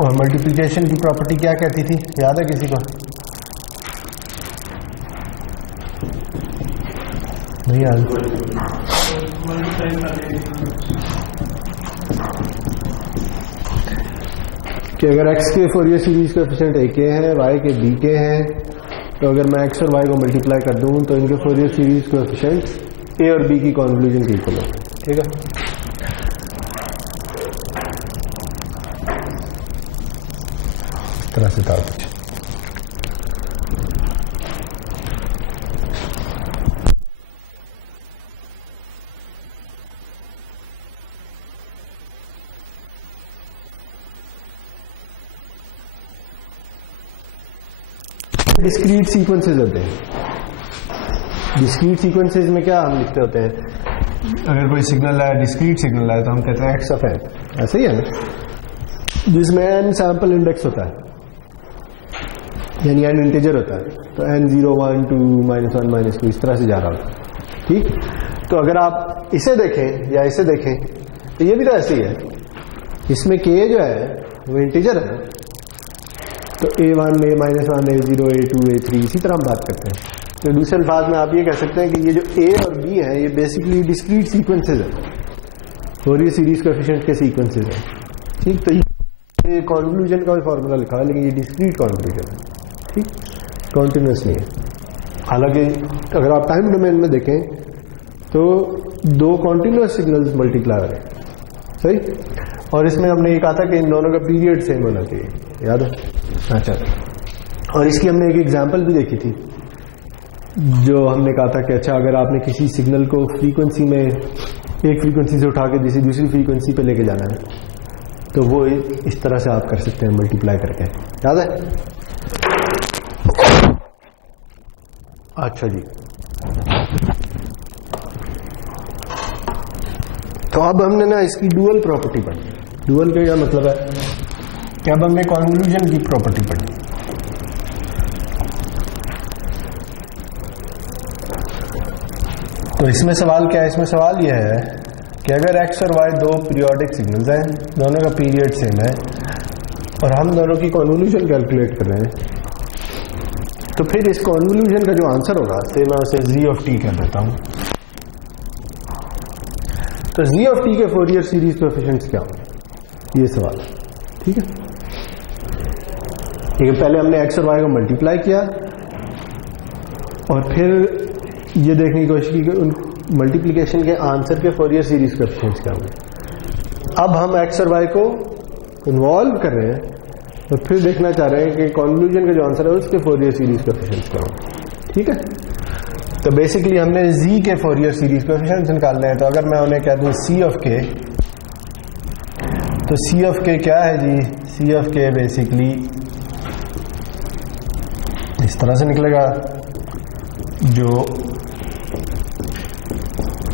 और मल्टीप्लिकेशन की प्रॉपर्टी क्या कहती थी, याद है किसी को? नहीं याद? कि अगर x के फोरियर सीरीज कोएफिशिएंट a के हैं, y के b के हैं, तो अगर मैं x और y को मल्टीप्लाई कर दूं तो इनके फोरियर सीरीज कोएफिशिएंट a और b की कॉन्वोल्यूशन की इक्वल होगा। ठीक है, इस तरह से था कुछ। डिस्क्रीट सीक्वेंसेस होते हैं। डिस्क्रीट सीक्वेंसेस में क्या हम लिखते होते हैं, अगर कोई सिग्नल है, डिस्क्रीट सिग्नल है, तो हम कहते हैं एक्स ऑफ एन, ऐसे ही है ना, जिसमें एन सैंपल इंडेक्स होता है, यानी एन इंटीजर होता है, तो एन 0 1 2 -1 -2 इस तरह से जा रहा होता है। ठीक, तो अगर आप इसे देखें या इसे देखें तो ये भी तो ऐसे ही है, इसमें के जो है वो इंटीजर है, तो a1 a-1 a0 a2 a3 इसी तरह हम बात करते हैं। तो दूसरे अल्फाज में आप ये कह सकते हैं कि ये जो a और b है ये बेसिकली डिस्क्रीट सीक्वेंसेस है, फोरियर सीरीज कोएफिशिएंट के सीक्वेंसेस है। ठीक, तो ये कॉन्वोल्यूशन का फॉर्मूला लिखा है, लेकिन ये डिस्क्रीट कॉन्वोल्यूशन है, ठीक, कॉन्टिन्यूस नहीं है। हालांकि अगर आप टाइम डोमेन में देखें तो दो कॉन्टिन्यूस सिग्नल्स मल्टीप्लाई हो रहे हैं, सही, और इसमें हमने ये कहा था कि इन दोनों का पीरियड सेम होना चाहिए, याद है? अच्छा, और इसकी हमने एक एग्जांपल भी देखी थी, जो हमने कहा था कि अच्छा अगर आपने किसी सिग्नल को फ्रीक्वेंसी में एक फ्रीक्वेंसी से उठा के दूसरी फ्रीक्वेंसी पे लेके जाना है तो वो इस तरह से आप कर सकते हैं मल्टीप्लाई करके, याद है? अच्छा जी, तो अब हमने ना इसकी डुअल प्रॉपर्टी पढ़ी। डुअल का क्या मतलब है कि अब हमने कॉन्वोल्यूशन की प्रॉपर्टी पढ़ी। तो इसमें सवाल क्या है? इसमें सवाल यह है कि अगर x और y दो पीरियोडिक सिग्नल्स हैं, दोनों का पीरियड सेम है और हम दोनों की कॉन्वोल्यूशन कैलकुलेट कर रहे हैं, तो फिर इस कॉन्वोल्यूशन का जो आंसर होगा, से मैं उसे z ऑफ t कर देता हूं, तो z ऑफ t के फोरियर सीरीज कोएफिशिएंट्स क्या होंगे, ये सवाल है। ठीक है, लेकिन पहले हमने x और y को मल्टीप्लाई किया और फिर ये देखने की कोशिश की कि उन मल्टीप्लिकेशन के आंसर के फोरियर सीरीज कोएफिशिएंट्स क्या होंगे। अब हम x और y को इन्वॉल्व कर रहे हैं तो फिर देखना चाह रहे हैं कि कॉन्वोल्यूशन का जो आंसर है उसके फोरियर सीरीज कोएफिशिएंट्स क्या होंगे। ठीक है, तो बेसिकली हमने z के फोरियर सीरीज कोएफिशिएंट्स निकालने हैं। तो अगर मैं उन्हें कह दूं c ऑफ k, तो c ऑफ k क्या है जी? c ऑफ k बेसिकली इस तरह से निकलेगा, जो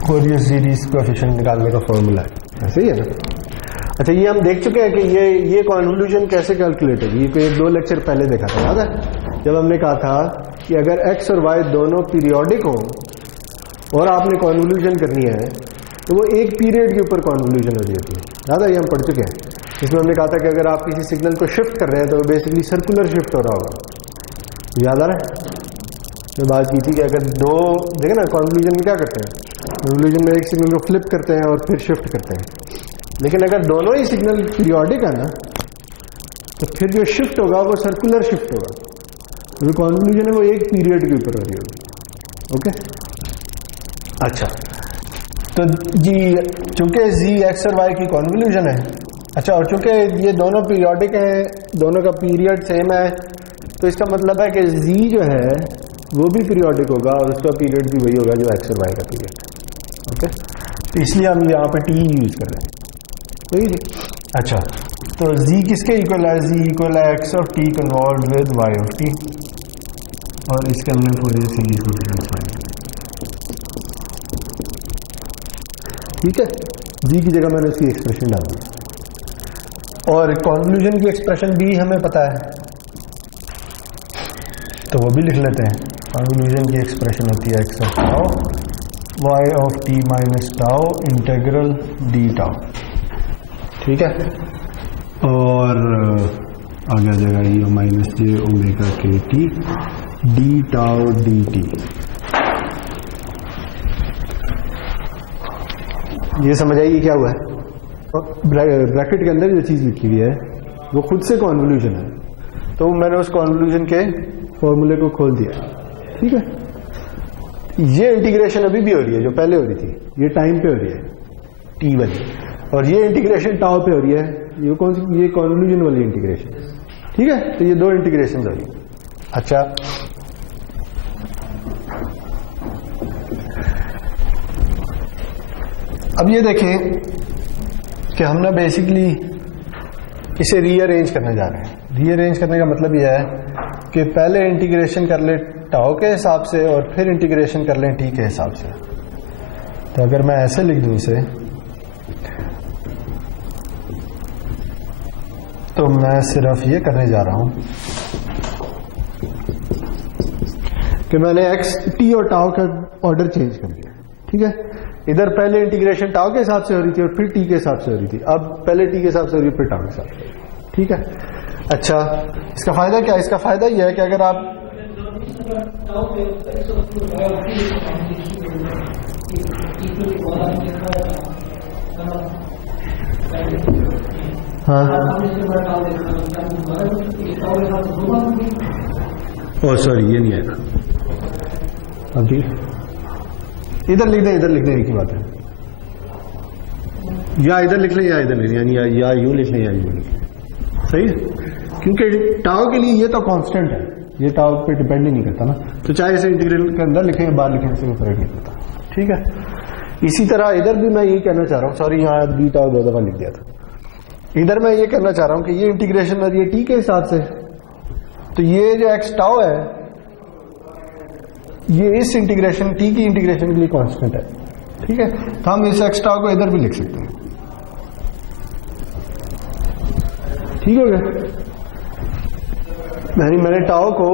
फोरियर सीरीज कोएफिशिएंट निकालने का फॉर्मूला है, ऐसे ही है ना? अच्छा, ये हम देख चुके हैं कि ये कॉन्वोल्यूशन कैसे कैलकुलेट होगी, ये कोई 2 लेक्चर पहले देखा था, याद है? जब हमने कहा था कि अगर x और y दोनों पीरियोडिक हो और आपने कॉन्वोल्यूशन करनी है तो वो एक पीरियड के ऊपर कॉन्वोल्यूशन हो जाती है, याद है? ये हम पढ़ चुके हैं। इसमें हमने कहा था कि अगर आप किसी सिग्नल को शिफ्ट कर रहे हैं तो वो बेसिकली सर्कुलर शिफ्ट हो रहा होगा, याद आ रहा है? मैं बात की थी कि अगर दो, देखें ना, कॉन्वोल्यूशन में क्या करते हैं, कॉन्वोल्यूशन में एक सिग्नल को फ्लिप करते हैं और फिर शिफ्ट करते हैं, लेकिन अगर दोनों ही सिग्नल पीरियोडिक है ना तो फिर जो शिफ्ट होगा वो सर्कुलर शिफ्ट होगा, जो कॉन्वोल्यूशन है वो एक पीरियड के ऊपर हो रही होगी। ओके, अच्छा, तो जी चूंकि z x और y की कॉन्वोल्यूशन है, अच्छा, और चूंकि ये दोनों पीरियोडिक हैं, दोनों का पीरियड सेम है, तो इसका मतलब है कि z जो है वो भी पीरियोडिक होगा और उसका पीरियड भी वही होगा जो x और y का पीरियड है। ओके, तो इसलिए हम यहाँ पे t यूज कर रहे हैं, सही जी? अच्छा, तो z किसके इक्वल है? z इक्वल है x of t convolve with y of t, और इसके हमने फोरियर सीरीज कोएफिशिएंट्स फाइंड किए। ठीक है, z की जगह मैंने उसकी एक्सप्रेशन डाल दी, और कॉन्वोल्यूशन की एक्सप्रेशन भी हमें पता है तो वो भी लिख लेते हैं। कॉन्वोल्यूशन की एक्सप्रेशन होती है x of tau y of t minus tau integral d tau. ठीक है, और आगे आ जाएगा E minus j omega k t d tau D T. ये समझ आइए क्या हुआ है? ब्रैकेट के अंदर जो चीज लिखी हुई है वो खुद से कॉन्वोल्यूशन है, तो मैंने उस कॉन्वोल्यूशन के फॉर्मूले को खोल दिया। ठीक है, ये इंटीग्रेशन अभी भी हो रही है जो पहले हो रही थी, ये टाइम पे हो रही है टी वाली, और ये इंटीग्रेशन टाउ पे हो रही है, ये कौन सी? ये कॉन्वोल्यूशन वाली इंटीग्रेशन। ठीक है, तो ये दो इंटीग्रेशन हो रही है। अच्छा, अब ये देखें कि हम ना बेसिकली इसे रीअरेंज करने जा रहे हैं। रीअरेंज करने का मतलब यह है कि पहले इंटीग्रेशन कर ले टाउ के हिसाब से और फिर इंटीग्रेशन कर लें टी के हिसाब से। तो अगर मैं ऐसे लिख दूं इसे, तो मैं सिर्फ ये करने जा रहा हूं कि मैंने एक्स टी और टाउ का ऑर्डर चेंज कर दिया। ठीक है, इधर पहले इंटीग्रेशन टाउ के हिसाब से हो रही थी और फिर टी के हिसाब से हो रही थी, अब पहले टी के हिसाब से हो रही है फिर टाउ के हिसाब से। ठीक है, अच्छा, इसका फायदा क्या है? इसका फायदा यह है कि अगर आप हाँ, ओ सॉरी, ये नहीं आएगा अभी। इधर लिख दें, इधर लिख दें, एक ही बात है, या इधर लिख लें या इधर लिख लें, यानी या यूं लिख लें या यूं लिख लें। सही है, क्योंकि टाउ के लिए ये तो कांस्टेंट है, ये टाउ पे डिपेंड ही नहीं करता ना, तो चाहे इसे इंटीग्रल के अंदर लिखें या बाहर लिखें, इससे कोई फर्क नहीं पड़ता। ठीक है, इसी तरह इधर भी मैं ये कहना चाह रहा हूँ, सॉरी यहाँ बी टाउ दो दफा लिख दिया था, इधर मैं ये कहना चाह रहा हूं कि ये इंटीग्रेशन और ये टी के हिसाब से, तो ये जो एक्स टाउ है ये इस इंटीग्रेशन टी की इंटीग्रेशन के लिए कांस्टेंट है। ठीक है, तो हम इस एक्स टाउ को इधर भी लिख सकते हैं। ठीक हो गया, मैंने टाउ को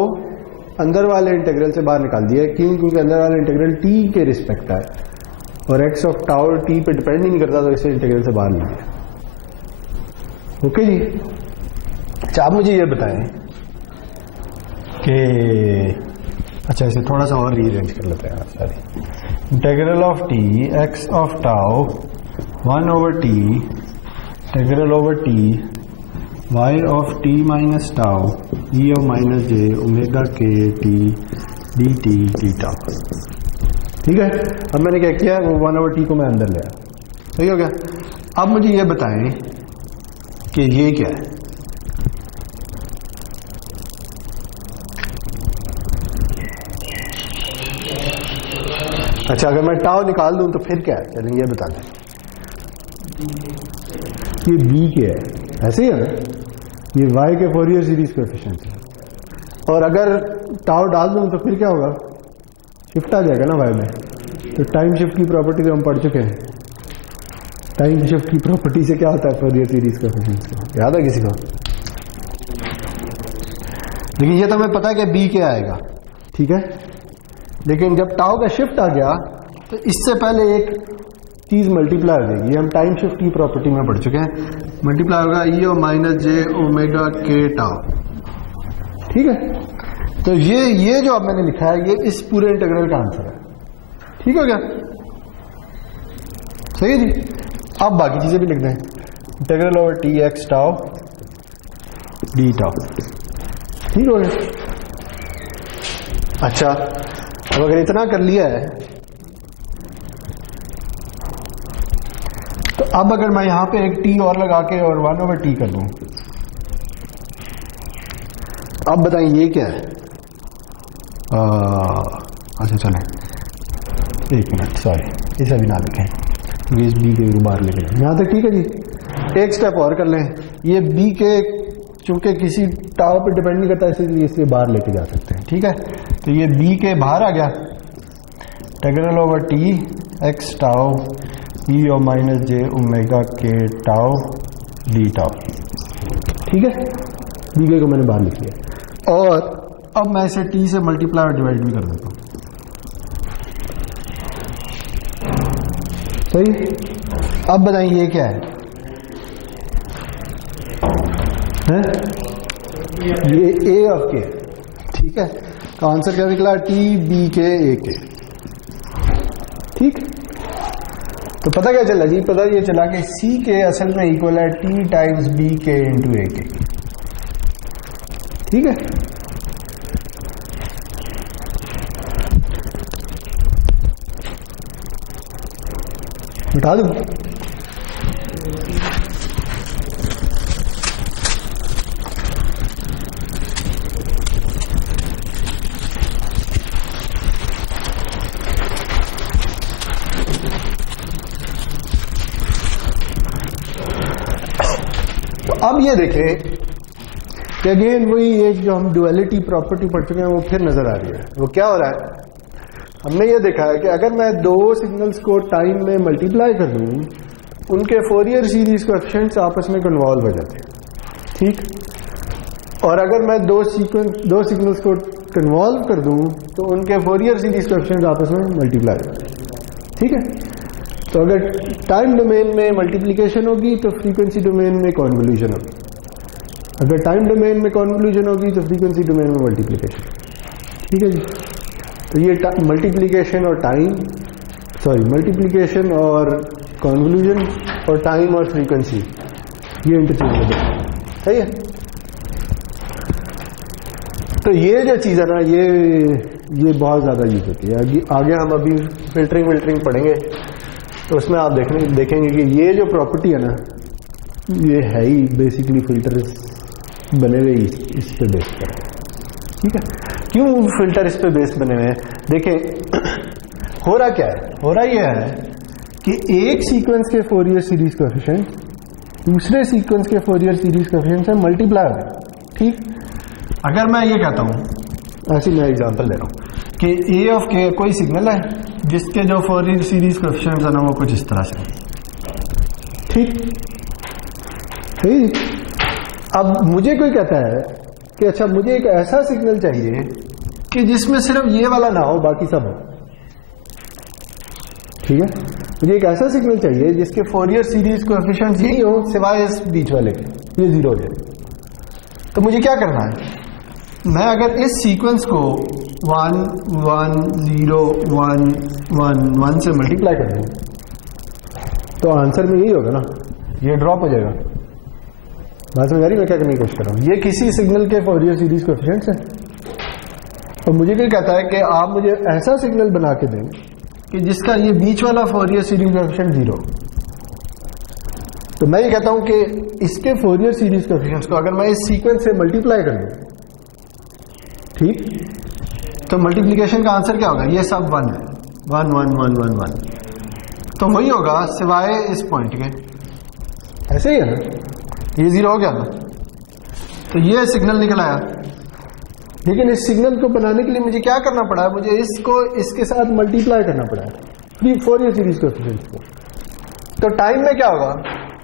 अंदर वाले इंटीग्रल से बाहर निकाल दिया। क्यों? क्योंकि अंदर वाला इंटीग्रल टी के रिस्पेक्ट है और एक्स ऑफ टाउ टी पे डिपेंड ही नहीं करता, तो इसे इंटीग्रल से बाहर ले लिया। ओके जी, अच्छा आप मुझे ये बताएं कि अच्छा इसे थोड़ा सा और रीअरेंज कर लेते हैं। Sorry, integral of t x of tau 1 over t integral over t y of t minus tau e of minus j omega k t d t d tau. ठीक है, अब मैंने क्या किया, वो 1 over टी को मैं अंदर ले आया। सही हो गया। अब मुझे ये बताएं कि ये क्या है? अच्छा, अगर मैं टाउ निकाल दूं तो फिर क्या है? चलें ये बता दें, ये बी क्या है? ऐसे ही है ना, ये वाई के फोरियर सीरीज कोएफिशिएंट है, और अगर टाउ डाल दूं तो फिर क्या होगा? शिफ्ट आ जाएगा ना वाई में। तो टाइम शिफ्ट की प्रॉपर्टी तो हम पढ़ चुके हैं। टाइम शिफ्ट की प्रॉपर्टी से क्या होता है फोरियर सीरीज कोएफिशिएंट? याद है किसी को? लेकिन ये तो हमें पता है कि बी क्या आएगा। ठीक है, लेकिन जब टाउ का शिफ्ट आ गया तो इससे पहले एक चीज मल्टीप्लाई हो जाएगी। हम टाइम शिफ्ट की प्रॉपर्टी में पढ़ चुके हैं। मल्टीप्लाई होगा ई O minus j omega k tau. ठीक है, तो ये जो अब मैंने लिखा है ये इस पूरे इंटीग्रल का आंसर है। ठीक हो गया, सही है जी। अब बाकी चीजें भी लिख दें, integral over t x tau d tau. ठीक हो गया। अच्छा, अब अगर इतना कर लिया है तो अब अगर मैं यहां पे एक टी और लगा के और 1 over टी कर दूं, अब बताएं ये क्या है? अच्छा चलें, एक मिनट, सॉरी इसे भी ना लिखें, इस बी के बाहर लेके जाए यहां तक। ठीक है जी, एक स्टेप और कर लें। ये बी के चूंकि किसी टाउ पे डिपेंड नहीं करता, इसलिए इसे बाहर लेके जा सकते हैं। ठीक है, तो ये बी के बाहर आ गया, integral over t x tau e और minus j omega k tau d tau. ठीक है, बी के को मैंने बाहर लिख लिया, और अब मैं इसे टी से मल्टीप्लाई और डिवाइड भी कर देता हूं। सही, अब बताइए ये क्या है? है, ये ए ऑफ के, ठीक है। तो आंसर क्या निकला, टी बी के ए के, ठीक। तो पता क्या चला जी, पता ये चला कि सी के असल में इक्वल है टी टाइम्स बी के इंटू ए के, ठीक है। बता दूं, तो अब ये देखें कि अगेन वही एक जो हम डुअलिटी प्रॉपर्टी पढ़ चुके हैं वो फिर नजर आ रही है। वो क्या हो रहा है, हमने ये देखा है कि अगर मैं दो सिग्नल्स को टाइम में मल्टीप्लाई कर दूं, उनके फोरियर सीरीज कोएफिशिएंट्स आपस में कन्वॉल्व हो जाते हैं, ठीक। और अगर मैं दो सिग्नल्स को कन्वॉल्व कर दूं तो उनके फोरियर सीरीज कोएफिशिएंट्स आपस में मल्टीप्लाई हो जाते हैं, ठीक है। तो अगर टाइम डोमेन में मल्टीप्लिकेशन होगी तो फ्रीक्वेंसी डोमेन में कॉन्वोल्यूशन होगी, अगर टाइम डोमेन में कॉन्वोल्यूशन होगी तो फ्रीक्वेंसी डोमेन में मल्टीप्लिकेशन, ठीक है जी। तो ये मल्टीप्लिकेशन और टाइम, सॉरी मल्टीप्लिकेशन और कॉन्वोल्यूशन और टाइम और फ्रीक्वेंसी ये इंटरचेंजेबल है, सही है। तो ये जो चीज़ है ना, ये बहुत ज़्यादा यूज होती है। आगे हम अभी फिल्टरिंग पढ़ेंगे तो उसमें आप देखेंगे कि ये जो प्रॉपर्टी है ना, ये है ही बेसिकली फिल्टर बने हुए इस पे बेस पर, ठीक है। क्यों फिल्टर इस पे बेस बने हुए हैं, देखें हो रहा क्या है, हो रहा यह है कि एक सीक्वेंस के फोरियर सीरीज कोएफिशिएंट दूसरे सीक्वेंस के फोरियर सीरीज कोएफिशिएंट से मल्टीप्लाई हो गए, ठीक। अगर मैं ये कहता हूं, ऐसी मैं एग्जांपल दे रहा हूं कि ए ऑफ के कोई सिग्नल है जिसके जो फोरियर सीरीज कोएफिशिएंट्स है ना वो कुछ इस तरह से, ठीक। अब मुझे कोई कहता है कि अच्छा मुझे एक ऐसा सिग्नल चाहिए कि जिसमें सिर्फ ये वाला ना हो बाकी सब हो, ठीक है। मुझे एक ऐसा सिग्नल चाहिए जिसके फोरियर सीरीज कोएफिशिएंट्स यही हो सिवाय इस बीच वाले के, ये जीरो हो जाए। तो मुझे क्या करना है, मैं अगर इस सीक्वेंस को 1 1 0 1 1 1 से मल्टीप्लाई कर दूं तो आंसर में यही होगा ना, ये ड्रॉप हो जाएगा। बात समझ आ रही मैं क्या करने की कोशिश कर रहा हूं, ये किसी सिग्नल के फोरियर सीरीज कोएफिशिएंट्स है और मुझे क्या कहता है कि आप मुझे ऐसा सिग्नल बना के दें कि जिसका ये बीच वाला फोरियर सीरीज कोएफिशिएंट 0। तो मैं ये कहता हूं कि इसके फोरियर सीरीज कोएफिशिएंट्स को अगर मैं इस सीक्वेंस से मल्टीप्लाई कर दूं, ठीक, तो मल्टीप्लिकेशन का आंसर क्या होगा, ये सब 1 है, 1 1 1 1 1, तो वही होगा सिवाय इस पॉइंट के, ऐसे ही है ना, ये 0 हो गया ना। तो ये सिग्नल निकल आया, लेकिन इस सिग्नल को बनाने के लिए मुझे क्या करना पड़ा है, मुझे इसको इसके साथ मल्टीप्लाई करना पड़ा है फोरियर सीरीज कोएफिशिएंट्स को। तो टाइम में क्या होगा,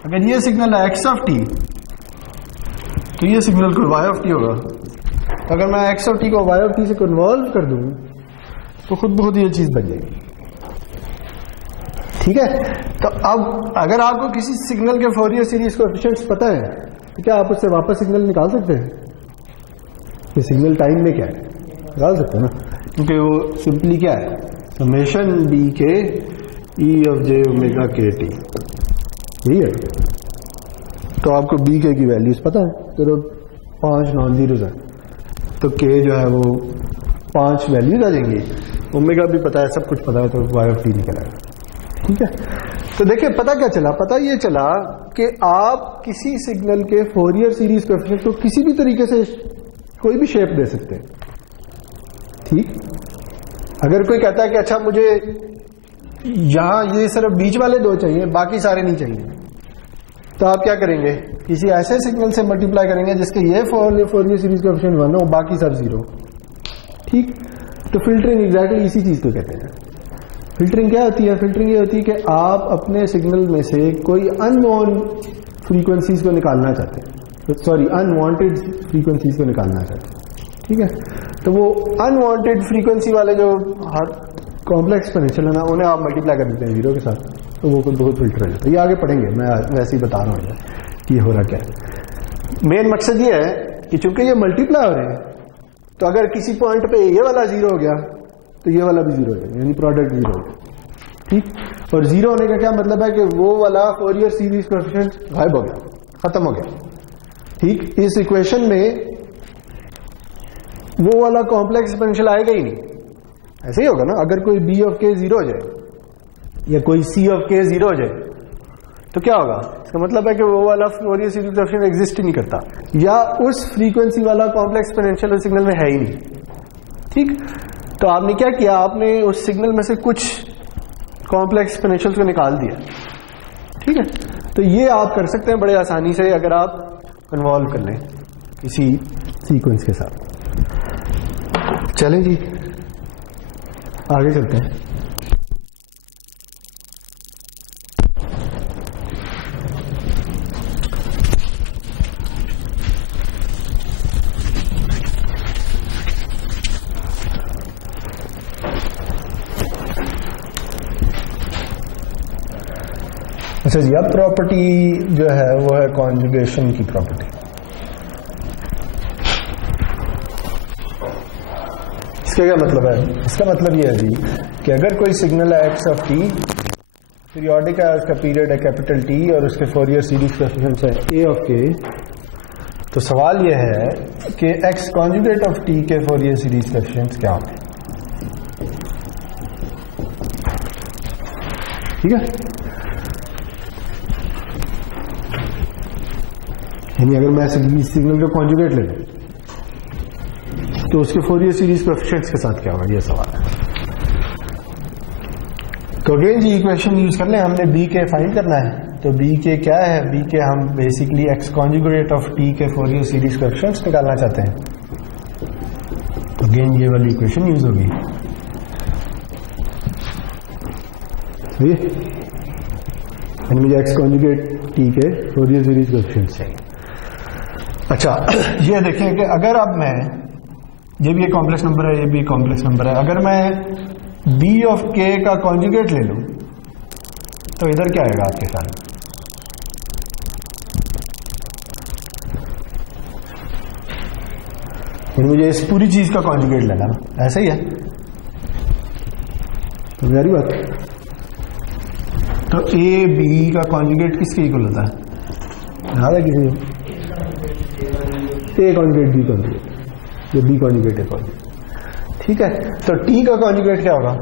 अगर ये सिग्नल है x ऑफ टी तो ये सिग्नल को y ऑफ टी होगा। अगर मैं x ऑफ टी को y ऑफ टी से कन्वॉल्व कर दूं तो खुद बहुत ये चीज बन जाएगी, ठीक है। तो अब अगर आपको किसी सिग्नल के फोरियर सीरीज कोएफिशिएंट्स पता है तो क्या आप उससे वापस सिग्नल निकाल सकते हैं, ये सिग्नल टाइम में क्या है, निकाल सकते हैं ना, क्योंकि वो सिंपली क्या है, समेशन बी के ई of j omega k T, यही है। तो आपको बी के की वैल्यूज पता है, तो 5 नॉन जीरोज है, तो के जो है वो 5 वैल्यूज आ जाएंगी, ओमेगा भी पता है, सब कुछ पता है, तो वाई ऑफ टी निकल आएगा, ठीक है। तो देखिए पता क्या चला, पता ये चला कि आप किसी सिग्नल के फोरियर सीरीज कोएफिशिएंट को किसी भी तरीके से कोई भी शेप दे सकते हैं, ठीक। अगर कोई कहता है कि अच्छा मुझे यहां ये सिर्फ बीच वाले 2 चाहिए बाकी सारे नहीं चाहिए, तो आप क्या करेंगे, किसी ऐसे सिग्नल से मल्टीप्लाई करेंगे जिसके ये फोरियर सीरीज कोएफिशिएंट 1 हो बाकी सब 0, ठीक। तो फिल्टरिंग एग्जैक्टली इसी चीज को कहते हैं। फिल्टरिंग क्या होती है, फिल्टरिंग ये होती है कि आप अपने सिग्नल में से कोई अननोन फ्रीक्वेंसीज को निकालना चाहते हैं, सॉरी अनवांटेड फ्रीक्वेंसीज को निकालना चाहते हैं, ठीक है। तो वो अनवांटेड फ्रीक्वेंसी वाले जो हर कॉम्प्लेक्स एक्सपोनेंशियल है ना, उन्हें आप मल्टीप्लाई कर देते हैं 0 के साथ, तो वो बहुत फिल्टर हो जाता है। ये आगे पढ़ेंगे, मैं वैसे ही बता रहा हूँ कि हो रहा क्या है। मेन मकसद ये है कि चूंकि ये मल्टीप्लाई हो रहे हैं, तो अगर किसी पॉइंट पे ये वाला 0 हो गया तो ये वाला भी 0 हो जाएगा, यानी प्रोडक्ट 0 हो गया। ठीक, और 0 होने का क्या मतलब है कि वो वाला फोरियर सीरीज कोएफिशिएंट गायब हो गया, खत्म हो गया। ठीक, इस इक्वेशन में वो वाला कॉम्प्लेक्स एक्सपोनेंशियल आएगा ही नहीं। ऐसे ही होगा ना, अगर कोई b ऑफ k 0 हो जाए या कोई c ऑफ k 0 हो जाए तो क्या होगा? इसका मतलब है कि वो वाला फोरियर सीरीज कोएफिशिएंट एग्जिस्ट ही नहीं करता, या उस फ्रीक्वेंसी वाला कॉम्प्लेक्स एक्सपोनेंशियल सिग्नल में है ही नहीं। ठीक, तो आपने क्या किया, आपने उस सिग्नल में से कुछ कॉम्प्लेक्स एक्सपोनेंशियल को निकाल दिया। ठीक है, तो ये आप कर सकते हैं बड़े आसानी से अगर आप कन्वॉल्व कर लें किसी सीक्वेंस के साथ। चलें जी, आगे चलते हैं। अच्छा जी, अब प्रॉपर्टी जो है वो है कॉन्जुगेशन की प्रॉपर्टी। इसका क्या मतलब है? इसका मतलब ये है जी कि अगर कोई सिग्नल है x ऑफ t, पीरियोडिक है, उसका पीरियड है कैपिटल T और उसके फोरियर सीरीज कोएफिशिएंट्स है a ऑफ k, तो सवाल ये है कि x कॉन्जुगेट ऑफ t के फोरियर सीरीज कोएफिशिएंट्स क्या होंगे। ठीक है, यानी अगर मैं सिग्नल का कॉन्जुगेट ले लूं तो उसके फोरियर सीरीज कोएफिशिएंट्स के साथ क्या होगा, ये सवाल है। तो अगेन जी इक्वेशन यूज कर लें, हमने बी के फाइंड करना है, तो बी के क्या है, बी के हम basically x conjugate of T के फोरियर सीरीज कोएफिशिएंट्स निकालना चाहते हैं। तो अगेन ये वाली इक्वेशन यूज होगी, मुझे एक्स कॉन्जुगेट टी के फोरियर सीरीज कोएफिशिएंट्स चाहिए। अच्छा, ये देखें कि अगर अब मैं, ये भी एक कॉम्प्लेक्स नंबर है, ये भी कॉम्प्लेक्स नंबर है, अगर मैं b ऑफ k का कॉन्जुगेट ले लूं तो इधर क्या आएगा आपके साथ? मुझे इस पूरी चीज का कॉन्जुगेट लेना ना, ऐसा ही है तो मेरी बात। तो a b का कॉन्जुगेट किसके इक्वल होता है? याद है किसी को? a कॉन्जुगेट b कॉन्जुगेट, ये b कॉन्जुगेट है कॉन्जुगेट। ठीक है, तो t का कॉन्जुगेट क्या होगा?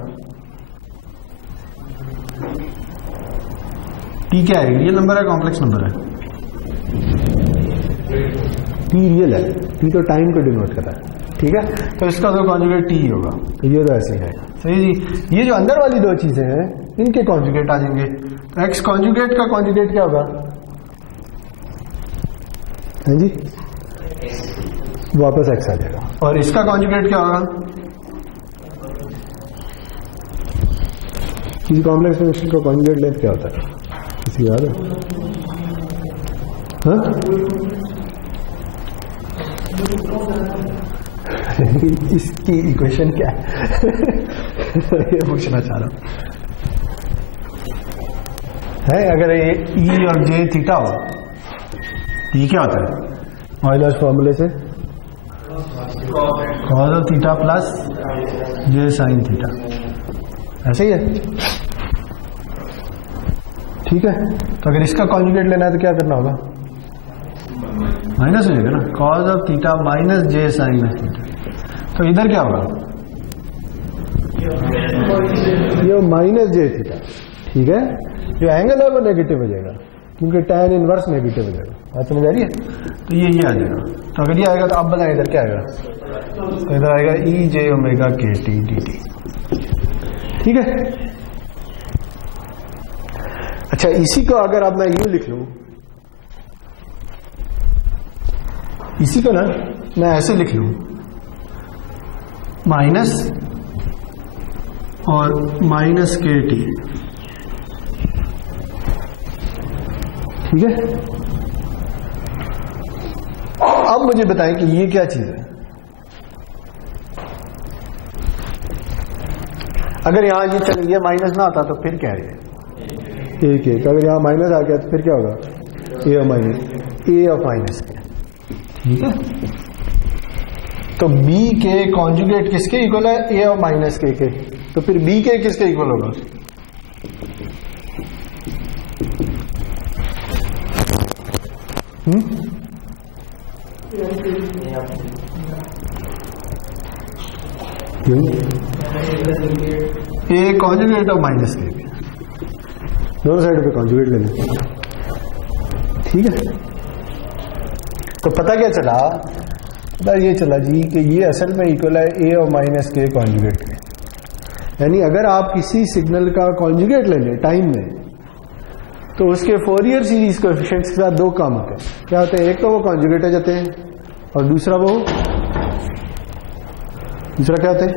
t क्या है? रियल नंबर है, कॉम्प्लेक्स नंबर है? t रियल है, t तो टाइम को डिनोट करता है। ठीक है, तो इसका तो कॉन्जुगेट t होगा, तो ये तो ऐसे ही है। सही जी, ये जो अंदर वाली दो चीजें हैं इनके कॉन्जुगेट आ जाएंगे, तो x कॉन्जुगेट का कॉन्जुगेट क्या होगा? है जी, वापस x आ जाएगा, और इसका कॉन्जुगेट क्या होगा? किसी कॉम्प्लेक्स फंक्शन का कॉन्जुगेट लेंथ क्या होता है, किसी याद है? हाँ? इसकी इक्वेशन क्या है? ये पूछना चाह रहा हूं है। अगर ये e और j थीटा हो, ये क्या होता है? ऑयलर्स फॉर्मूले से cos of theta plus j sine theta, ऐसे ही है। ठीक है, तो अगर इसका कॉन्जुगेट लेना है तो क्या करना होगा? माइनस हो जाएगा ना, cos of theta minus j sine theta. तो इधर क्या होगा? ये माइनस j थीटा। ठीक है, जो एंगल है वो नेगेटिव हो जाएगा क्योंकि tan इनवर्स नेगेटिव हो जाएगा। बात समझ आ रही है? तो ये आ जाएगा। तो अगर ये आएगा तो आप बताएं इधर क्या आएगा? तो इधर आएगा e j omega k t dt। ठीक है, अच्छा इसी को अगर अब मैं यूं लिख लूं, इसी को ना मैं ऐसे लिख लूं, माइनस और माइनस के टी। ठीक है, अब मुझे बताएं कि ये क्या चीज है। अगर यहां ये चल ये माइनस ना आता तो फिर क्या है? एक अगर यहां माइनस आ गया तो फिर क्या होगा? A of minus, a of minus. ठीक है, तो बी के कॉन्जुगेट किसके इक्वल है? ए और माइनस के। तो फिर बी के किसके इक्वल होगा? ए कॉन्जुगेट और माइनस के, दोनों साइड पे कॉन्जुगेट लेंगे। ठीक है, तो पता क्या चला? पता ये चला जी कि ये असल में इक्वल है ए और माइनस के कॉन्जुगेट के। यानी अगर आप किसी सिग्नल का कॉन्जुगेट ले लें टाइम में, तो उसके फोरियर सीरीज कोएफिशिएंट्स के साथ दो काम होते हैं। क्या होते हैं? एक तो वो कॉन्जुगेट हो जाते हैं, और दूसरा क्या होते हैं?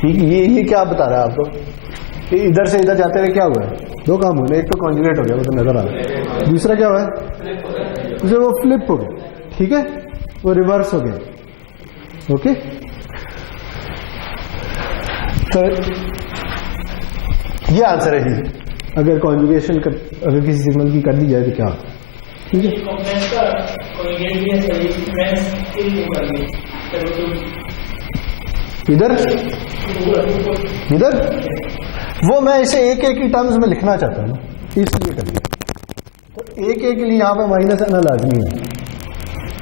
ठीक, ये क्या बता रहा है आपको कि इधर से इधर जाते हुए क्या हुआ है? दो काम हुए। एक तो कॉन्जुगेट हो गया, वो तो नजर आ रहा है। दूसरा क्या हुआ है? दूसरा वो फ्लिप हो गया। ठीक है, वो रिवर्स हो गया। ओके, तो ये आंसर है जी। अगर कॉन्जुगेशन अगर किसी सिग्नल की कर दी जाए तो क्या? ठीक है, इधर वो मैं इसे एक एक की टर्म्स में लिखना चाहता हूँ, इसलिए कर दिया। तो एक एक के लिए यहाँ पे माइनस आना लाजमी है,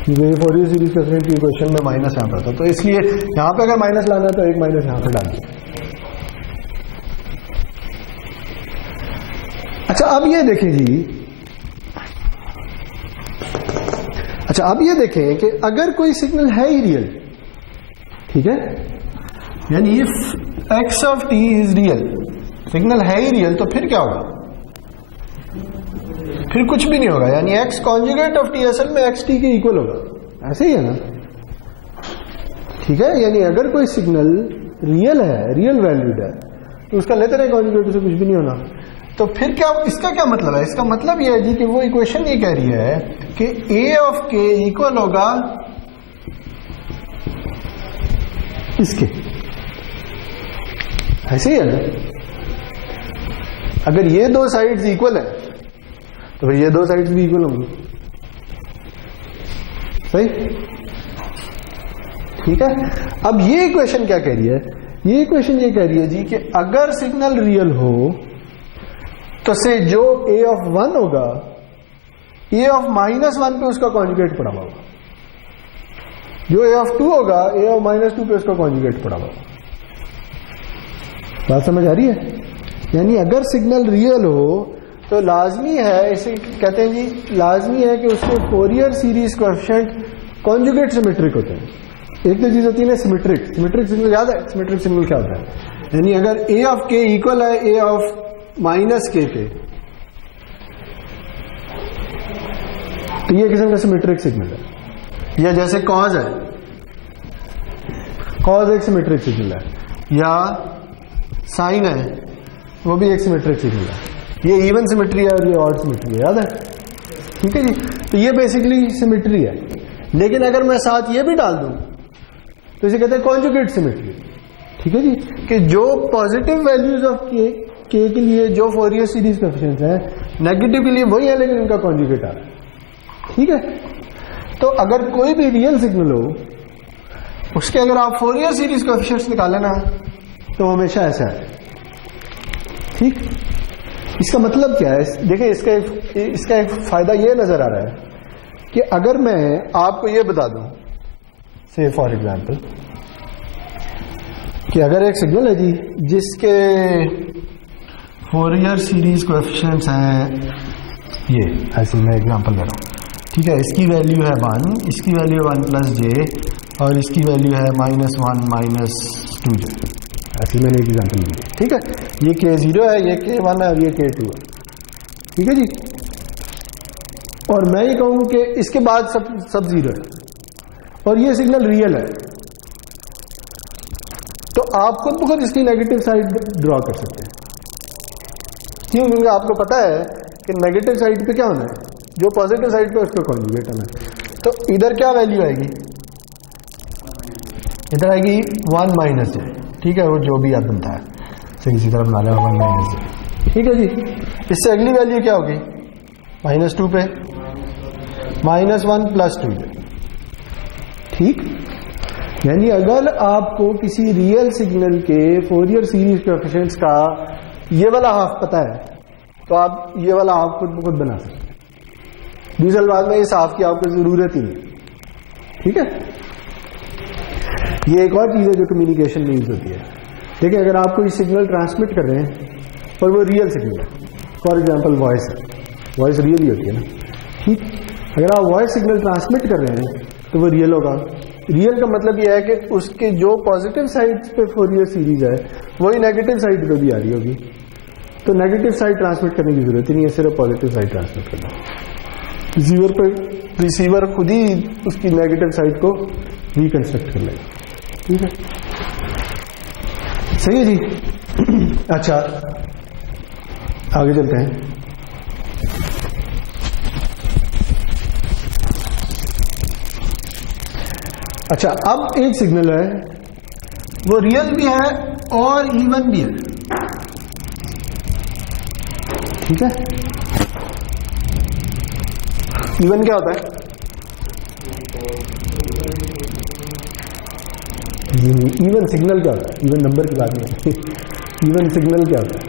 क्योंकि फोरियर सीरीज कोएफिशिएंट की इक्वेशन में माइनस यहाँ पर था। तो इसलिए यहाँ पे अगर माइनस लाना है तो एक माइनस यहाँ पे डाल दिया। अच्छा, अब ये देखें जी, अब ये देखें कि अगर कोई सिग्नल है ही रियल, ठीक है, यानी if x of T is real, signal है ही रियल, तो फिर क्या होगा? फिर कुछ भी नहीं होगा। यानी एक्स कॉन्जुगेट ऑफ टी असल में एक्स टी के इक्वल होगा। ऐसे ही है ना? ठीक है, यानी अगर कोई सिग्नल रियल है, रियल वैल्यूड है, तो उसका लेते रहे कॉन्जुगेट, उसे कुछ भी नहीं होना। तो फिर क्या, इसका क्या मतलब है? इसका मतलब यह है जी कि वो इक्वेशन ये कह रही है कि ए ऑफ के इक्वल होगा इसके। ऐसे ही है ना? अगर ये दो साइड्स इक्वल है तो फिर ये दो साइड्स भी इक्वल होंगी। सही? ठीक है, अब ये इक्वेशन क्या कह रही है? ये इक्वेशन ये कह रही है जी कि अगर सिग्नल रियल हो तो से जो ए ऑफ 1 होगा, ए ऑफ -1 पे उसका कॉन्जुगेट पड़ा हुआ होगा। जो ए ऑफ 2 होगा, ए ऑफ -2 पे उसका कॉन्जुगेट पड़ा हुआ होगा। बात समझ आ रही है? यानी अगर सिग्नल रियल हो तो लाजमी है, इसे कहते हैं जी, लाजमी है कि उसके Fourier series coefficient conjugate symmetric होते हैं। एक तो चीज होती है ना सिमेट्रिक सिग्नल, याद है सिमेट्रिक सिग्नल क्या होता है? यानी अगर ए ऑफ के इक्वल है ए ऑफ -k के, तो ये किस्म का सिमेट्रिक सिग्नल है। या जैसे कॉज है, कॉज एक सिमेट्रिक सिग्नल है, या साइन है, वो भी एक सिमेट्रिक सिग्नल है। ये इवन सिमेट्री है और ये ऑड सिमेट्री है, याद है? ठीक है जी, तो ये बेसिकली सिमेट्री है। लेकिन अगर मैं साथ ये भी डाल दूं तो इसे कहते हैं कॉन्जुगेट सिमेट्री। ठीक है जी, कि जो पॉजिटिव वैल्यूज ऑफ के के लिए जो फोरियर सीरीज कोएफिशिएंट्स हैं, नेगेटिव के लिए वही है लेकिन उनका कॉन्जुगेट आ रहा है। ठीक है, तो अगर कोई भी रियल सिग्नल हो, उसके अगर आप फोरियर सीरीज कोएफिशिएंट्स निकालें ना, तो हमेशा ऐसा है। ठीक, इसका मतलब क्या है? देखिए, इसका एक फायदा ये नजर आ रहा है कि अगर मैं आपको ये बता दूं, से फॉर एग्जांपल, कि अगर एक सिग्नल है जी जिसके फोरियर सीरीज कोएफिशिएंट्स हैं, ये ऐसे मैं एग्जांपल दे रहा हूँ, ठीक है, इसकी वैल्यू है 1, इसकी वैल्यू 1 + j और इसकी वैल्यू है -1 - 2j। ऐसे मैंने एक एग्जांपल दी। ठीक है, ये k0 है, ये k1 है और ये k2 है। ठीक है जी, और मैं ये कहूँ कि इसके बाद सब 0 है और ये सिग्नल रियल है, तो आप खुद ब खुद इसकी नेगेटिव साइड ड्रॉ कर सकते हैं। क्यों? क्योंकि आपको पता है कि नेगेटिव साइड पे क्या होना है, जो पॉजिटिव साइड पे उसको कॉन्जुगेट होना है। तो इधर क्या वैल्यू आएगी? इधर आएगी 1 - j। ठीक है, वो जो भी याद बनता है से इसी तरह बना लेगा 1 - j। ठीक है जी, इससे अगली वैल्यू क्या होगी? -2 पे, -1 + 2, ठीक। यानी अगर आपको किसी रियल सिग्नल के फोरियर सीरीज कोएफिशिएंट्स का ये वाला हाफ पता है तो आप ये वाला हाफ खुद ब खुद बना सकते हैं। दूसरी बात में इस हाफ की आपको जरूरत ही नहीं, ठीक है। ये एक और चीज है जो कम्युनिकेशन में यूज होती है। देखिए, अगर आप कोई सिग्नल ट्रांसमिट कर रहे हैं और वो रियल सिग्नल है, फॉर एग्जाम्पल वॉइस है, वॉइस रियल ही होती है ना, ठीक। अगर आप वॉइस सिग्नल ट्रांसमिट कर रहे हैं तो वो रियल होगा। रियल का मतलब यह है कि उसके जो पॉजिटिव साइड पे फोरियर सीरीज है वही नेगेटिव साइड पे भी आ रही होगी, तो नेगेटिव साइड ट्रांसमिट करने की जरूरत ही नहीं है, सिर्फ पॉजिटिव साइड ट्रांसमिट करना। रिसीवर पे रिसीवर खुद ही उसकी नेगेटिव साइड को रिकंस्ट्रक्ट कर लेगा, ठीक है। सही है जी। अच्छा, आगे चलते हैं। अच्छा, अब एक सिग्नल है वो रियल भी है और इवन भी है, ठीक है। इवन क्या होता है? इवन सिग्नल क्या होता है? इवन नंबर की बात नहीं। इवन सिग्नल क्या होता है?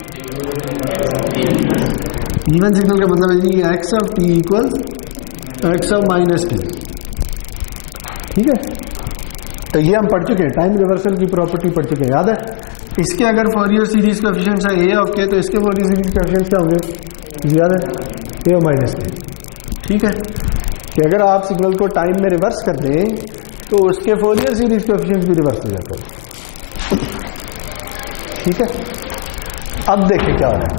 इवन सिग्नल का मतलब है जी x of t equal x of -t, ठीक है। तो ये हम पढ़ चुके हैं, टाइम रिवर्सल की प्रॉपर्टी पढ़ चुके हैं, याद है। इसके अगर फोरियर सीरीज कोएफिशिएंट्स है a ऑफ k तो इसके फोरियर सीरीज कोएफिशिएंट्स क्या होंगे? याद है, a और -t, ठीक है। कि अगर आप सिग्नल को टाइम में रिवर्स कर दें तो उसके फोरियर सीरीज कोएफिशिएंट्स भी रिवर्स हो जाते हैं, ठीक है। अब देखिए क्या हो रहा है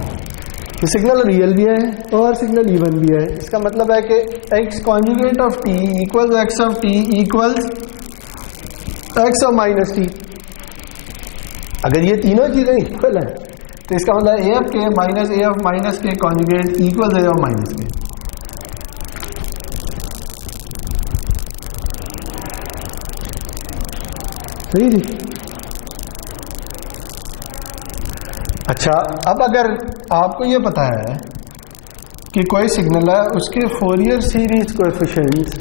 कि सिग्नल रियल भी है और सिग्नल इवन भी है। इसका मतलब है कि x conjugate of t equal x of t equals x of -t। अगर ये तीनों चीजें इक्वल है तो इसका मतलब a of k minus a of minus k conjugate equal a of minus k। सही जी। अच्छा, अब अगर आपको ये पता है कि कोई सिग्नल है उसके फोरियर सीरीज कोएफिशिएंट्स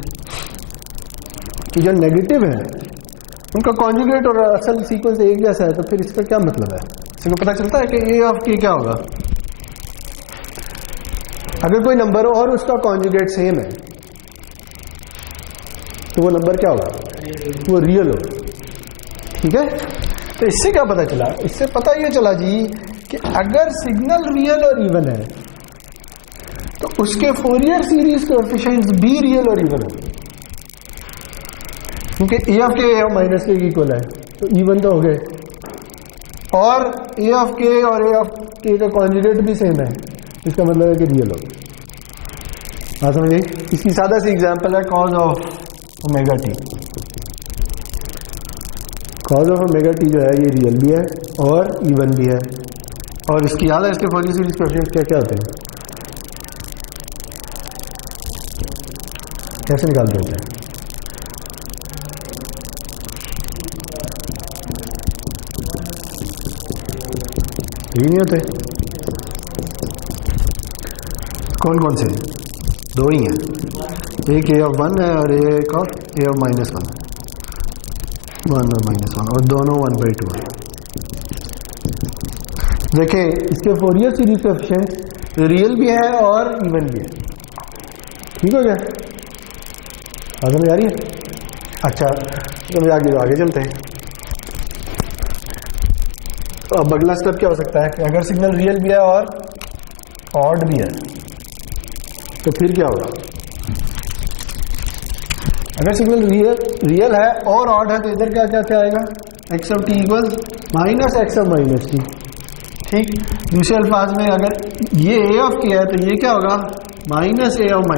की जो नेगेटिव है उनका कॉन्जुगेट और असल सीक्वेंस एक जैसा है, तो फिर इसका क्या मतलब है? इसको पता चलता है कि a ऑफ k क्या होगा। अगर कोई नंबर और उसका कॉन्जुगेट सेम है तो वो नंबर क्या होगा? वो रियल होगा, ठीक है। तो इससे क्या पता चला? इससे पता ये चला जी कि अगर सिग्नल रियल और इवन है तो उसके फोरियर सीरीज कोएफिशिएंट्स भी रियल और इवन होंगे, क्योंकि a of k a of minus k equal है तो इवन तो हो गए, और a ऑफ k और a ऑफ k का कॉन्जुगेट भी सेम है, इसका मतलब है कि रियल होगा। हाँ, समझिए। इसकी सादा सी एग्जांपल है cause of omega T. Cause of omega T जो है ये रियल भी है और इवन भी है, और इसकी याद है इसके फोरियर सीरीज कोएफिशिएंट्स क्या क्या होते हैं, कैसे निकालते होते हैं? ये नहीं होते। कौन कौन से? दो ही हैं, एक a ऑफ 1 है और एक ऑफ a ऑफ -1, 1 और -1, और दोनों 1/2 है। देखें, इसके फोरियर सीरीज कोएफिशिएंट रियल भी है और इवन भी है, ठीक हो गया? समझ आ रही है? अच्छा, समझ आगे चलते हैं। तो अब अगला स्टेप क्या हो सकता है कि अगर सिग्नल रियल भी है और ऑड भी है तो फिर क्या होगा? अगर सिग्नल रियल है और ऑड है तो इधर क्या क्या आएगा? x of t equal minus x of -t, ठीक। दूसरे अल्फाज में अगर ये a ऑफ k है तो ये क्या होगा? माइनस a ऑफ -k,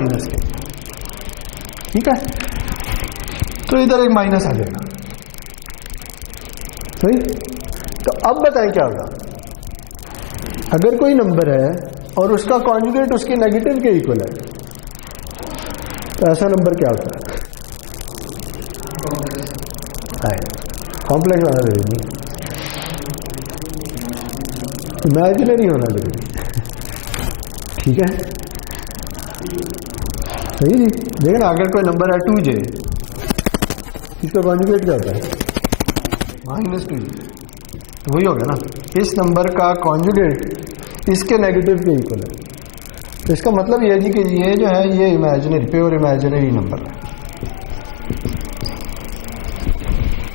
ठीक है। तो इधर एक माइनस आ जाएगा, सही। तो अब बताएं क्या होगा? अगर कोई नंबर है और उसका कॉन्जुगेट उसके नेगेटिव के इक्वल है तो ऐसा नंबर क्या होता है? कॉम्प्लेक्स होना जरूरी नहीं, इमेजिनरी होना जरूरी, ठीक है। सही जी। देखिए ना, अगर कोई नंबर है 2j, इसका कॉन्जुगेट क्या होता है? -2j। तो वही हो गया ना, इस नंबर का कॉन्जुगेट इसके नेगेटिव के इक्वल है। तो इसका मतलब ये है जी कि ये जो है ये इमेजिनरी, प्योर इमेजिनरी नंबर है।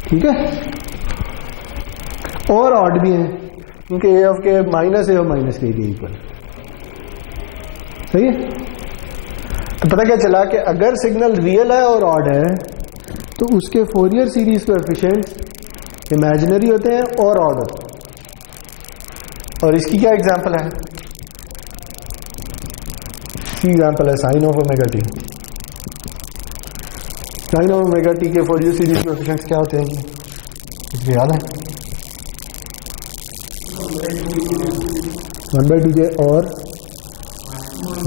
ठीक है। और ऑड भी है क्योंकि a of k minus a of minus k के इक्वल। सही है। तो पता क्या चला कि अगर सिग्नल रियल है और ऑड है तो उसके फोरियर सीरीज कोएफिशिएंट्स इमेजिनरी होते हैं और ऑड होते हैं। और इसकी क्या एग्जांपल है? इसकी एग्जांपल है sine of omega t. Sine of omega t के फोरियर सीरीज कोएफिशिएंट्स क्या होते हैं? इसको याद है? 1/2j और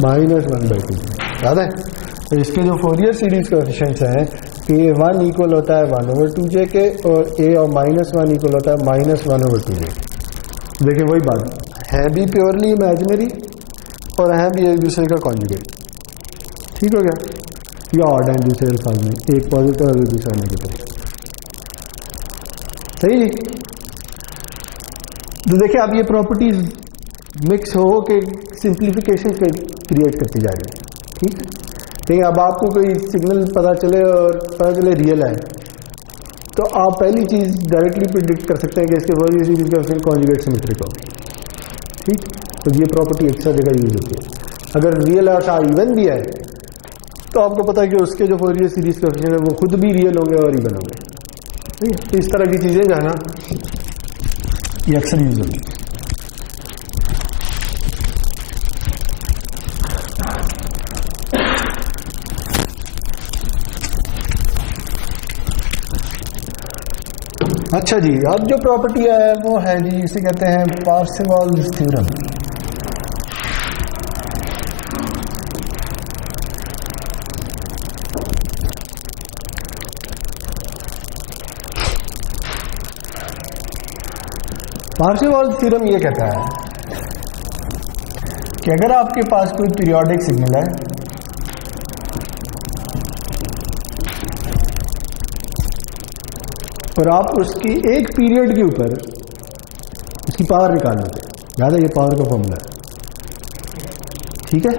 -1/2j, याद है? तो इसके जो फोरियर सीरीज कोएफिशिएंट्स हैं, a1 इक्वल होता है 1/2j के और a और -1 इक्वल होता है -1/2j। देखिए वही बात है, भी प्योरली इमेजिनरी और है भी एक दूसरे का कॉन्जुगेट। ठीक हो गया? या ऑड है दूसरे अल्फाज में, एक पॉजिटिव और दूसरा नेगेटिव। सही जी। तो देखिए अब ये प्रॉपर्टीज मिक्स हो के सिंप्लीफिकेशन क्रिएट करती जा रही है। ठीक है। ठीक है। अब आपको कोई सिग्नल पता चले और पता चले रियल है, तो आप पहली चीज डायरेक्टली प्रिडिक्ट कर सकते हैं कि इसके फोरियर सीरीज का कॉन्जुगेट सिमेट्रिक हो। ठीक। तो ये प्रॉपर्टी अक्सर जगह यूज होती है। अगर रियल है और इवन भी है तो आपको पता है कि उसके जो फोरियर सीरीज कोएफिशिएंट है वो खुद भी रियल होंगे और इवन होंगे। ठीक है। तो इस तरह की चीजें जो है ना ये अक्सर यूज होती है। अच्छा जी, अब जो प्रॉपर्टी है वो है जी, इसे कहते हैं पार्सेवल्स थ्योरम। पार्सेवल्स थ्योरम ये कहता है कि अगर आपके पास कोई पीरियोडिक सिग्नल है और आप उसकी एक पीरियड के ऊपर उसकी पावर निकाल लेते हैं, याद है ये पावर का फॉर्मूला है। ठीक है।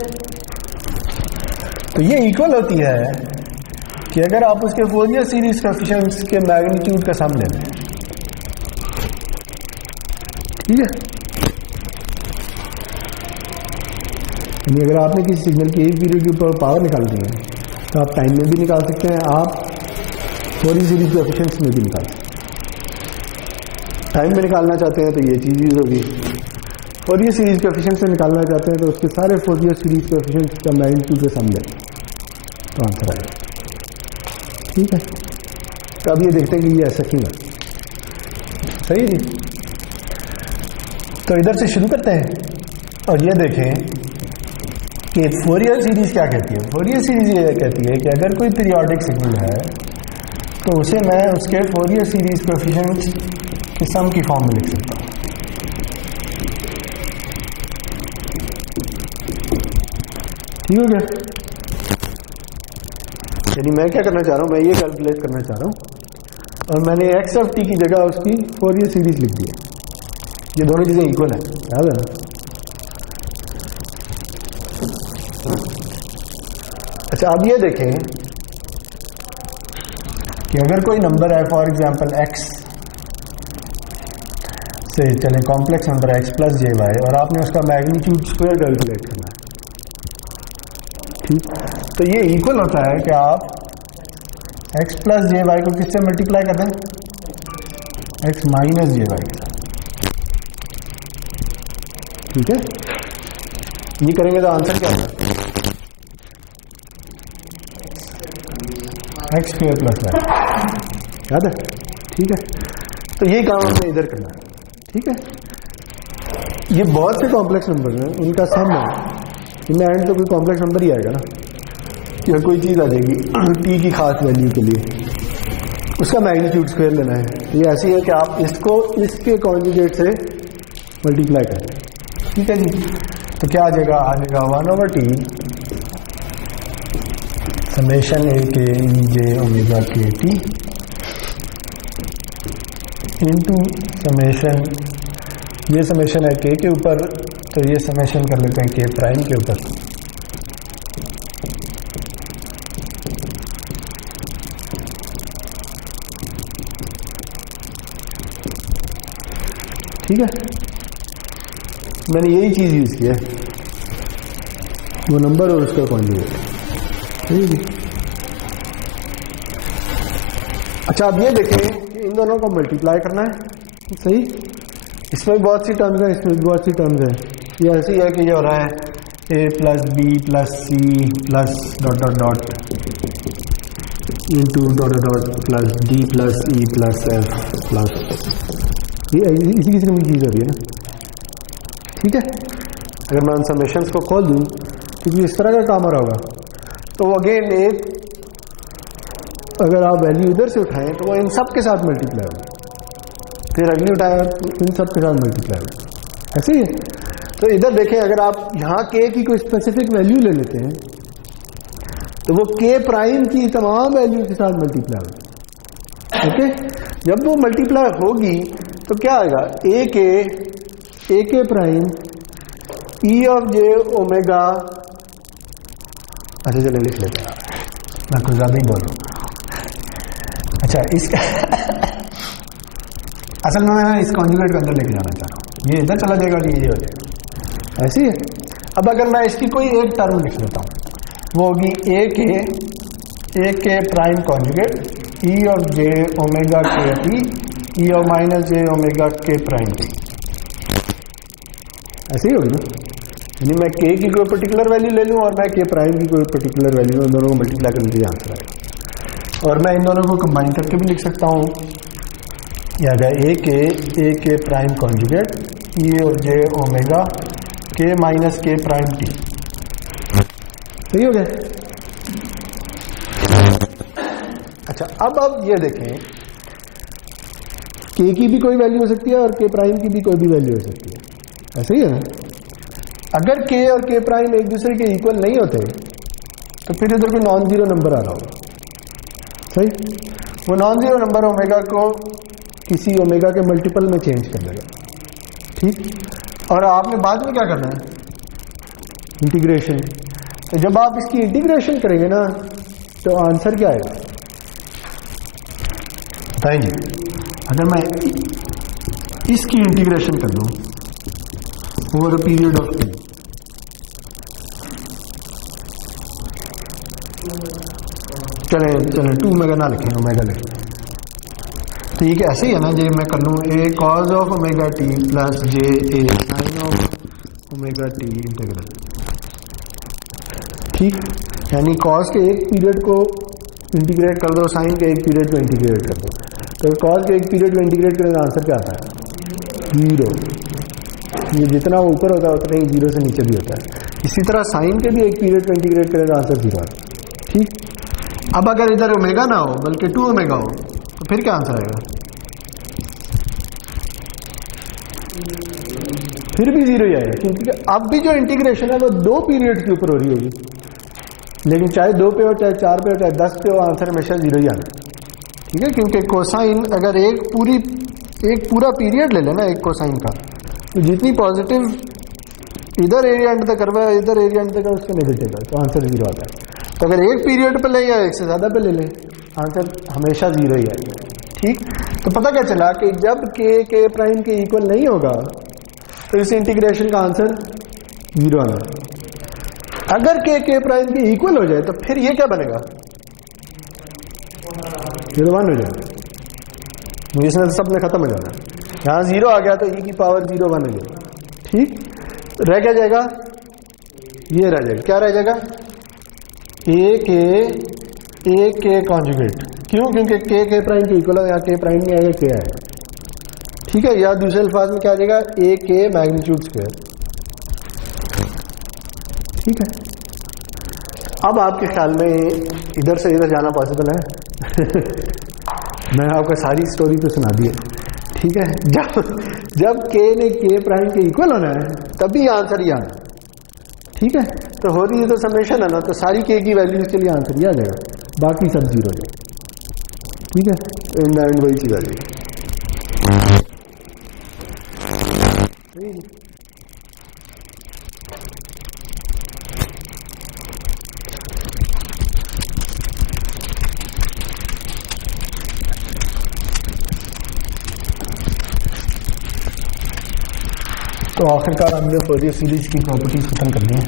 तो ये इक्वल होती है कि अगर आप उसके फोरियर सीरीज कोएफिशिएंट्स के मैग्नीट्यूड का सम ले लें। ठीक है। यानी अगर आपने किसी सिग्नल की एक पीरियड के ऊपर पावर निकाल दी है तो आप टाइम में भी निकाल सकते हैं, आप फोरियर सीरीज कोएफिशिएंट्स में भी निकाल सकते हैं। टाइम में निकालना चाहते हैं तो ये चीज यूज होगी, फोरियर सीरीज कोएफिशिएंट्स से निकालना चाहते हैं तो उसके सारे फोरियर सीरीज कोएफिशिएंट्स का मैग्नीट्यूड का सम लें तो आंसर आएगा। ठीक है। तो अब ये देखते हैं कि ये ऐसा क्यों है। सही जी। तो इधर से शुरू करते हैं और ये देखें कि फोरियर सीरीज क्या कहती है। फोरियर सीरीज ये कहती है कि अगर कोई पीरियोडिक सिग्नल है तो उसे मैं उसके फोरियर सीरीज कोएफिशिएंट्स के सम की फॉर्म में लिख सकता हूँ। ठीक हो गया? यानी मैं क्या करना चाह रहा हूँ, मैं ये कैलकुलेट करना चाह रहा हूँ और मैंने एक्स ऑफ टी की जगह उसकी फोरियर सीरीज लिख दी है। ये दोनों चीजें इक्वल है, याद है ना? अच्छा, अब ये देखें कि अगर कोई नंबर है, फॉर एग्जांपल x से चलें, कॉम्प्लेक्स नंबर x प्लस जे वाई, और आपने उसका मैग्नीट्यूड स्क्वायर कैलकुलेट करना है। ठीक। तो ये इक्वल होता है कि आप x प्लस जे वाई को किससे मल्टीप्लाई कर दें? x माइनस जे वाई के साथ। ठीक है। ये करेंगे तो आंसर क्या होगा? एक्स स्क्वायर प्लस वाई, याद है? ठीक है। तो यही काम हमने इधर करना है। ठीक है। ये बहुत से कॉम्प्लेक्स नंबर हैं, उनका सम है, इनमें एंड तो कोई कॉम्प्लेक्स नंबर ही आएगा ना, या कोई चीज आ जाएगी टी की खास वैल्यू के लिए, उसका मैग्नीट्यूड स्क्वायर लेना है। ये ऐसी है कि आप इसको इसके कॉन्जुगेट से मल्टीप्लाई करें। ठीक है जी। तो क्या आ जाएगा? आ जाएगा 1/t समेशन ए के ई जे omega k T into summation, ये समेशन है के ऊपर, तो ये समेशन कर लेते हैं के प्राइम के ऊपर। ठीक है, मैंने यही चीज यूज की है, वो नंबर और उसका कॉन्जुगेट। ठीक है, अच्छा अब ये देखें कि इन दोनों को मल्टीप्लाई करना है, सही। इसमें भी बहुत सी टर्म्स हैं, इसमें भी बहुत सी टर्म्स हैं। ये ऐसे ही है कि ये हो रहा है a plus b plus c plus dot dot dot into dot dot plus d plus e plus f plus, ये इसी किसी की चीज़ हो रही है ना। ठीक है, अगर मैं उन समेशंस को खोल दूँ क्योंकि इस तरह का काम हो रहा होगा, तो अगेन एक अगर आप वैल्यू इधर से उठाएं तो वो इन सब के साथ मल्टीप्लाई होगी, फिर अगली उठाएं तो इन सब के साथ मल्टीप्लाई होगी, ऐसे ही है। तो इधर देखें, अगर आप यहाँ के की कोई स्पेसिफिक वैल्यू ले लेते हैं तो वो के प्राइम की तमाम वैल्यू के साथ मल्टीप्लाई होगी। ओके, जब वो मल्टीप्लाई होगी तो क्या आएगा, ए k prime E of j omega, अच्छा चले लिख लेते हैं, मैं कुछ ज़्यादा ही बोल रहा हूँ। अच्छा इसका असल में मैं इस कॉन्जुगेट के अंदर लेके जाना चाह रहा हूँ, ये इधर चला जाएगा और ये हो जाएगा, ऐसी है। अब अगर मैं इसकी कोई एक टर्म लिख लेता हूँ, वो होगी a k prime conjugate e of j omega k t e of minus j omega k prime t, ऐसे ही होगी ना। यानी मैं के की कोई पर्टिकुलर वैल्यू ले लूँ और मैं के प्राइम की कोई पर्टिकुलर वैल्यू, उन दोनों को मल्टीप्लाई करने के आंसर आएगा। और मैं इन दोनों को कंबाइन करके भी लिख सकता हूँ, या ए k prime conjugate e of j omega के माइनस के प्राइम टी, सही हो गया। अच्छा अब ये देखें, के की भी कोई वैल्यू हो सकती है और के प्राइम की भी कोई भी वैल्यू हो सकती है, ऐसे ही है ना। अगर के और के प्राइम एक दूसरे के इक्वल नहीं होते तो फिर इधर कोई नॉन जीरो नंबर आ रहा होगा, सही। वो नॉन जीरो नंबर ओमेगा को किसी ओमेगा के मल्टीपल में चेंज कर देगा, ठीक। और आपने बाद में क्या करना है, इंटीग्रेशन। तो जब आप इसकी इंटीग्रेशन करेंगे ना तो आंसर क्या आएगा बताइए। अगर मैं इसकी इंटीग्रेशन कर दूं over the period of T, चले 2 ओमेगा ना लिखें, ओमेगा लिखें, तो ये ऐसे ही है ना। जो मैं कर लूँ a cos of omega t plus j a sine of omega t integral, ठीक। यानी कॉज के एक पीरियड को इंटीग्रेट कर दो, साइन के एक पीरियड को इंटीग्रेट कर दो, तो कॉज के एक पीरियड को इंटीग्रेट करें तो आंसर क्या आता है, 0। ये जितना ऊपर होता है उतना ही 0 से नीचे भी होता है। इसी तरह साइन के भी एक पीरियड को इंटीग्रेट करें तो आंसर 0 आता है, ठीक। अब अगर इधर ओमेगा ना हो बल्कि 2 ओमेगा हो तो फिर क्या आंसर आएगा, फिर भी 0 ही आएगा, क्योंकि अब भी जो इंटीग्रेशन है वो 2 पीरियड के ऊपर हो रही होगी। लेकिन चाहे 2 पे हो, चाहे 4 पे हो, चाहे 10 पे हो, आंसर हमेशा 0 ही आना, ठीक है। क्योंकि कोसाइन अगर एक पूरा पीरियड ले लेना एक कोसाइन का, तो जितनी पॉजिटिव इधर एरिया एंड तक करवा है, इधर एरिया एंड तक है, उसका नेगेटिव है, तो आंसर 0 आता है। तो अगर एक पीरियड पे ले या एक से ज़्यादा पे ले लें, आंसर हमेशा 0 ही आएगा, ठीक। तो पता क्या चला कि जब के प्राइम के इक्वल नहीं होगा तो इस इंटीग्रेशन का आंसर 0 आना है। अगर के प्राइम के इक्वल हो जाए तो फिर ये क्या बनेगा, 1 हो जाएगा, इसमें सब में खत्म हो जाना। यहाँ 0 आ गया तो e की पावर 0 1 हो जाएगा, ठीक। रह क्या जाएगा, ये रह जाएगा, क्या रह जाएगा, ए के कॉन्जुगेट। क्यों, क्योंकि के प्राइम के इक्वल है, यहाँ के प्राइम नहीं आएगा, के आएगा, ठीक है। या दूसरे अल्फाज में क्या आ जाएगा, ए के मैग्नीट्यूड स्क्वायर, ठीक है। अब आपके ख्याल में इधर से इधर जाना पॉसिबल है मैंने आपको सारी स्टोरी तो सुना दी है, ठीक है। जब के ने के प्राइम के इक्वल होना है तभी आंसर ही आना, ठीक है, तो हो रही है तो समेशन है ना, तो सारी के की वैल्यूज के लिए आंसर ये आ जाएगा, बाकी सब जीरो है। ठीक है, तो इन द एंड वही चीज आ जाएगी। तो आखिरकार हमने फोरियर सीरीज की प्रॉपर्टीज खत्म कर दी है।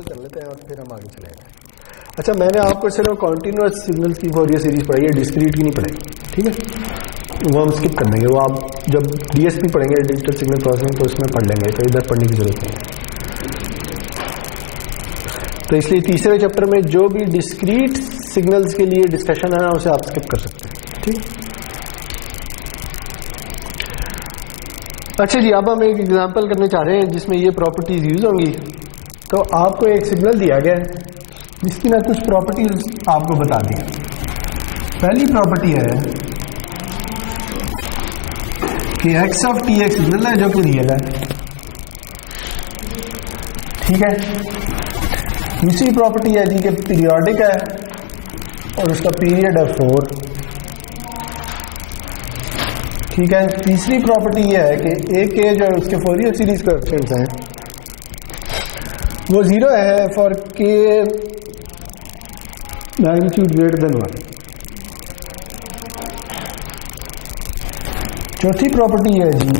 कर लेते हैं और फिर हम आगे चलेंगे। अच्छा, मैंने आपको सिर्फ कॉन्टिन्यूअस सिग्नल्स की फोरियर सीरीज पढ़ाई है, डिस्क्रीट की नहीं पढ़ाई। ठीक है, वो हम स्किप कर देंगे, वो आप जब डीएसपी पढ़ेंगे, डिजिटल सिग्नल प्रोसेसिंग, तो उसमें पढ़ लेंगे, तो इधर पढ़ने की जरूरत नहीं है। तो इसलिए तीसरे चैप्टर में जो भी डिस्क्रीट सिग्नल्स के लिए डिस्कशन है ना, उसे आप स्किप कर सकते हैं। ठीक है, अच्छा जी, अब हम एक एग्जांपल करने चाह रहे हैं जिसमें ये प्रॉपर्टीज यूज होंगी। तो आपको एक सिग्नल दिया गया है जिसकी मैं कुछ प्रॉपर्टीज आपको बता दी। पहली प्रॉपर्टी है कि एक्स ऑफ टी एक सिग्नल है जो कि रियल है। ठीक है, दूसरी प्रॉपर्टी है जी कि पीरियोडिक है और उसका पीरियड है 4। ठीक है, तीसरी प्रॉपर्टी यह है कि ए के जो उसके फोरियर सीरीज कोएफिशिएंट्स हैं वो 0 है फॉर के मैग्नीट्यूड ग्रेटर देन 1। चौथी प्रॉपर्टी है जी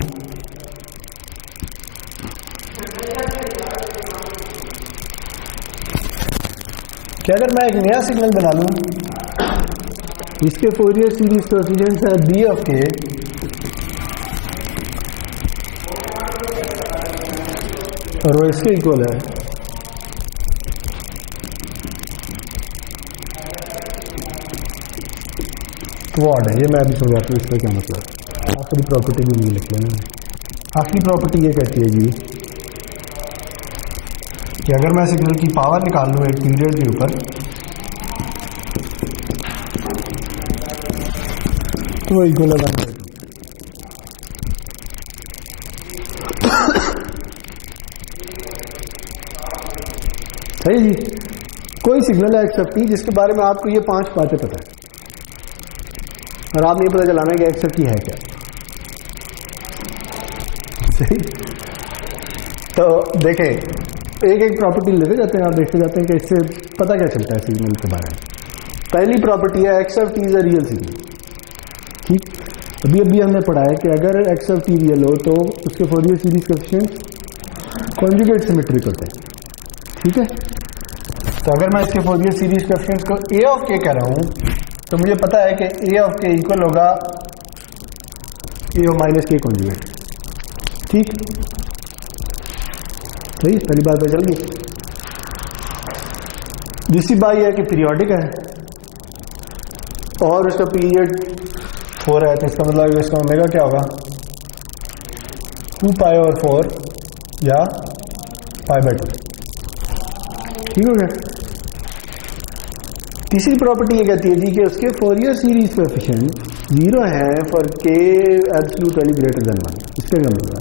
कि अगर मैं एक नया सिग्नल बना लूं, इसके फोरियर सीरीज कोएफिशिएंट्स है बी ऑफ के, और वो इसके इक्वल है, क्वाड है। ये मैं अभी समझाता हूँ इसका क्या मतलब। आखिरी प्रॉपर्टी भी नहीं लिख लेना। आखिरी प्रॉपर्टी ये कहती है जी कि अगर मैं सिग्नल की पावर निकाल लूँ एक पीरियड के ऊपर, तो वो इक्वल है 1/2। सही जी, कोई सिग्नल है एक्स ऑफ टी जिसके बारे में आपको ये 5 बातें पता है और आप नहीं पता चलाना कि एक्स ऑफ टी है क्या। सही, तो देखें, एक एक प्रॉपर्टी लेते जाते हैं, आप देखते जाते हैं कि इससे पता क्या चलता है सिग्नल के बारे में। पहली प्रॉपर्टी है x of T is a real signal. ठीक, अभी हमने पढ़ा है कि अगर एक्स ऑफ टी रियल हो तो उसके Fourier series coefficients conjugate symmetric होते हैं। ठीक है, तो अगर मैं इसके फोरियर सीरीज कोएफिशिएंट्स को ए ऑफ के कह रहा हूं तो मुझे पता है कि ए ऑफ के इक्वल होगा ए ऑफ माइनस के कॉन्जुगेट। ठीक, सही, पहली बात पता चल गई। दूसरी बात यह है कि पीरियोडिक है और उसका पीरियड 4 है, तो इसका मतलब इसका ओमेगा क्या होगा, 2 पाई और 4 या π/2। ठीक हो गया। तीसरी प्रॉपर्टी ये कहती है जी कि उसके फोरियर सीरीज कोएफिशिएंट 0 है फॉर के एब्सोल्यूट वैल्यू ग्रेटर देन 1। इसका क्या मतलब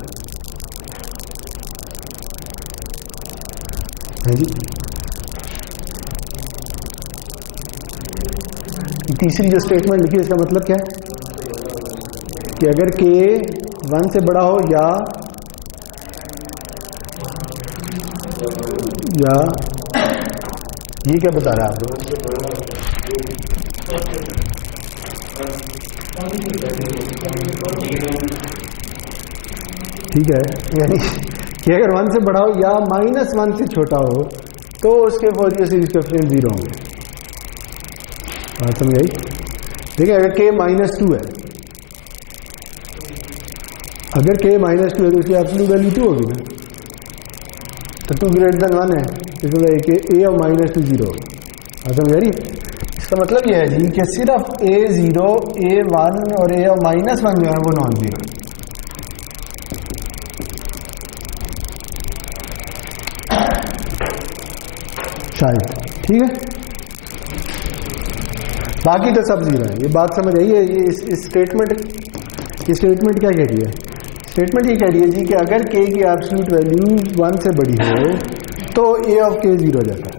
है जी? तीसरी जो स्टेटमेंट लिखी है इसका मतलब क्या है कि अगर के 1 से बड़ा हो या ये क्या बता रहा है आपको? ठीक है, यानी कि अगर 1 से बड़ा हो या -1 से छोटा हो तो उसके फोरियर सीरीज कोएफिशिएंट 0 होंगे। बात समझ आई? देखिए, अगर के -2 है, अगर के -2 है तो उसकी एब्सोल्यूट वैल्यू 2 होगी ना, तो 2 ग्रेटर देन 1 है, इसमें ए ऑफ -2 0 होगा। बात समझ आ रही? इसका मतलब यह है जी कि सिर्फ A0, A1 और A ऑफ -1 जो है वो नॉन जीरो शायद। ठीक है, बाकी तो सब जीरो है। ये बात समझ आई है? ये इस स्टेटमेंट क्या कह रही है? स्टेटमेंट ये कह रही है जी कि अगर k की एब्सोल्यूट वैल्यू 1 से बड़ी हो तो a ऑफ k जीरो हो जाता है।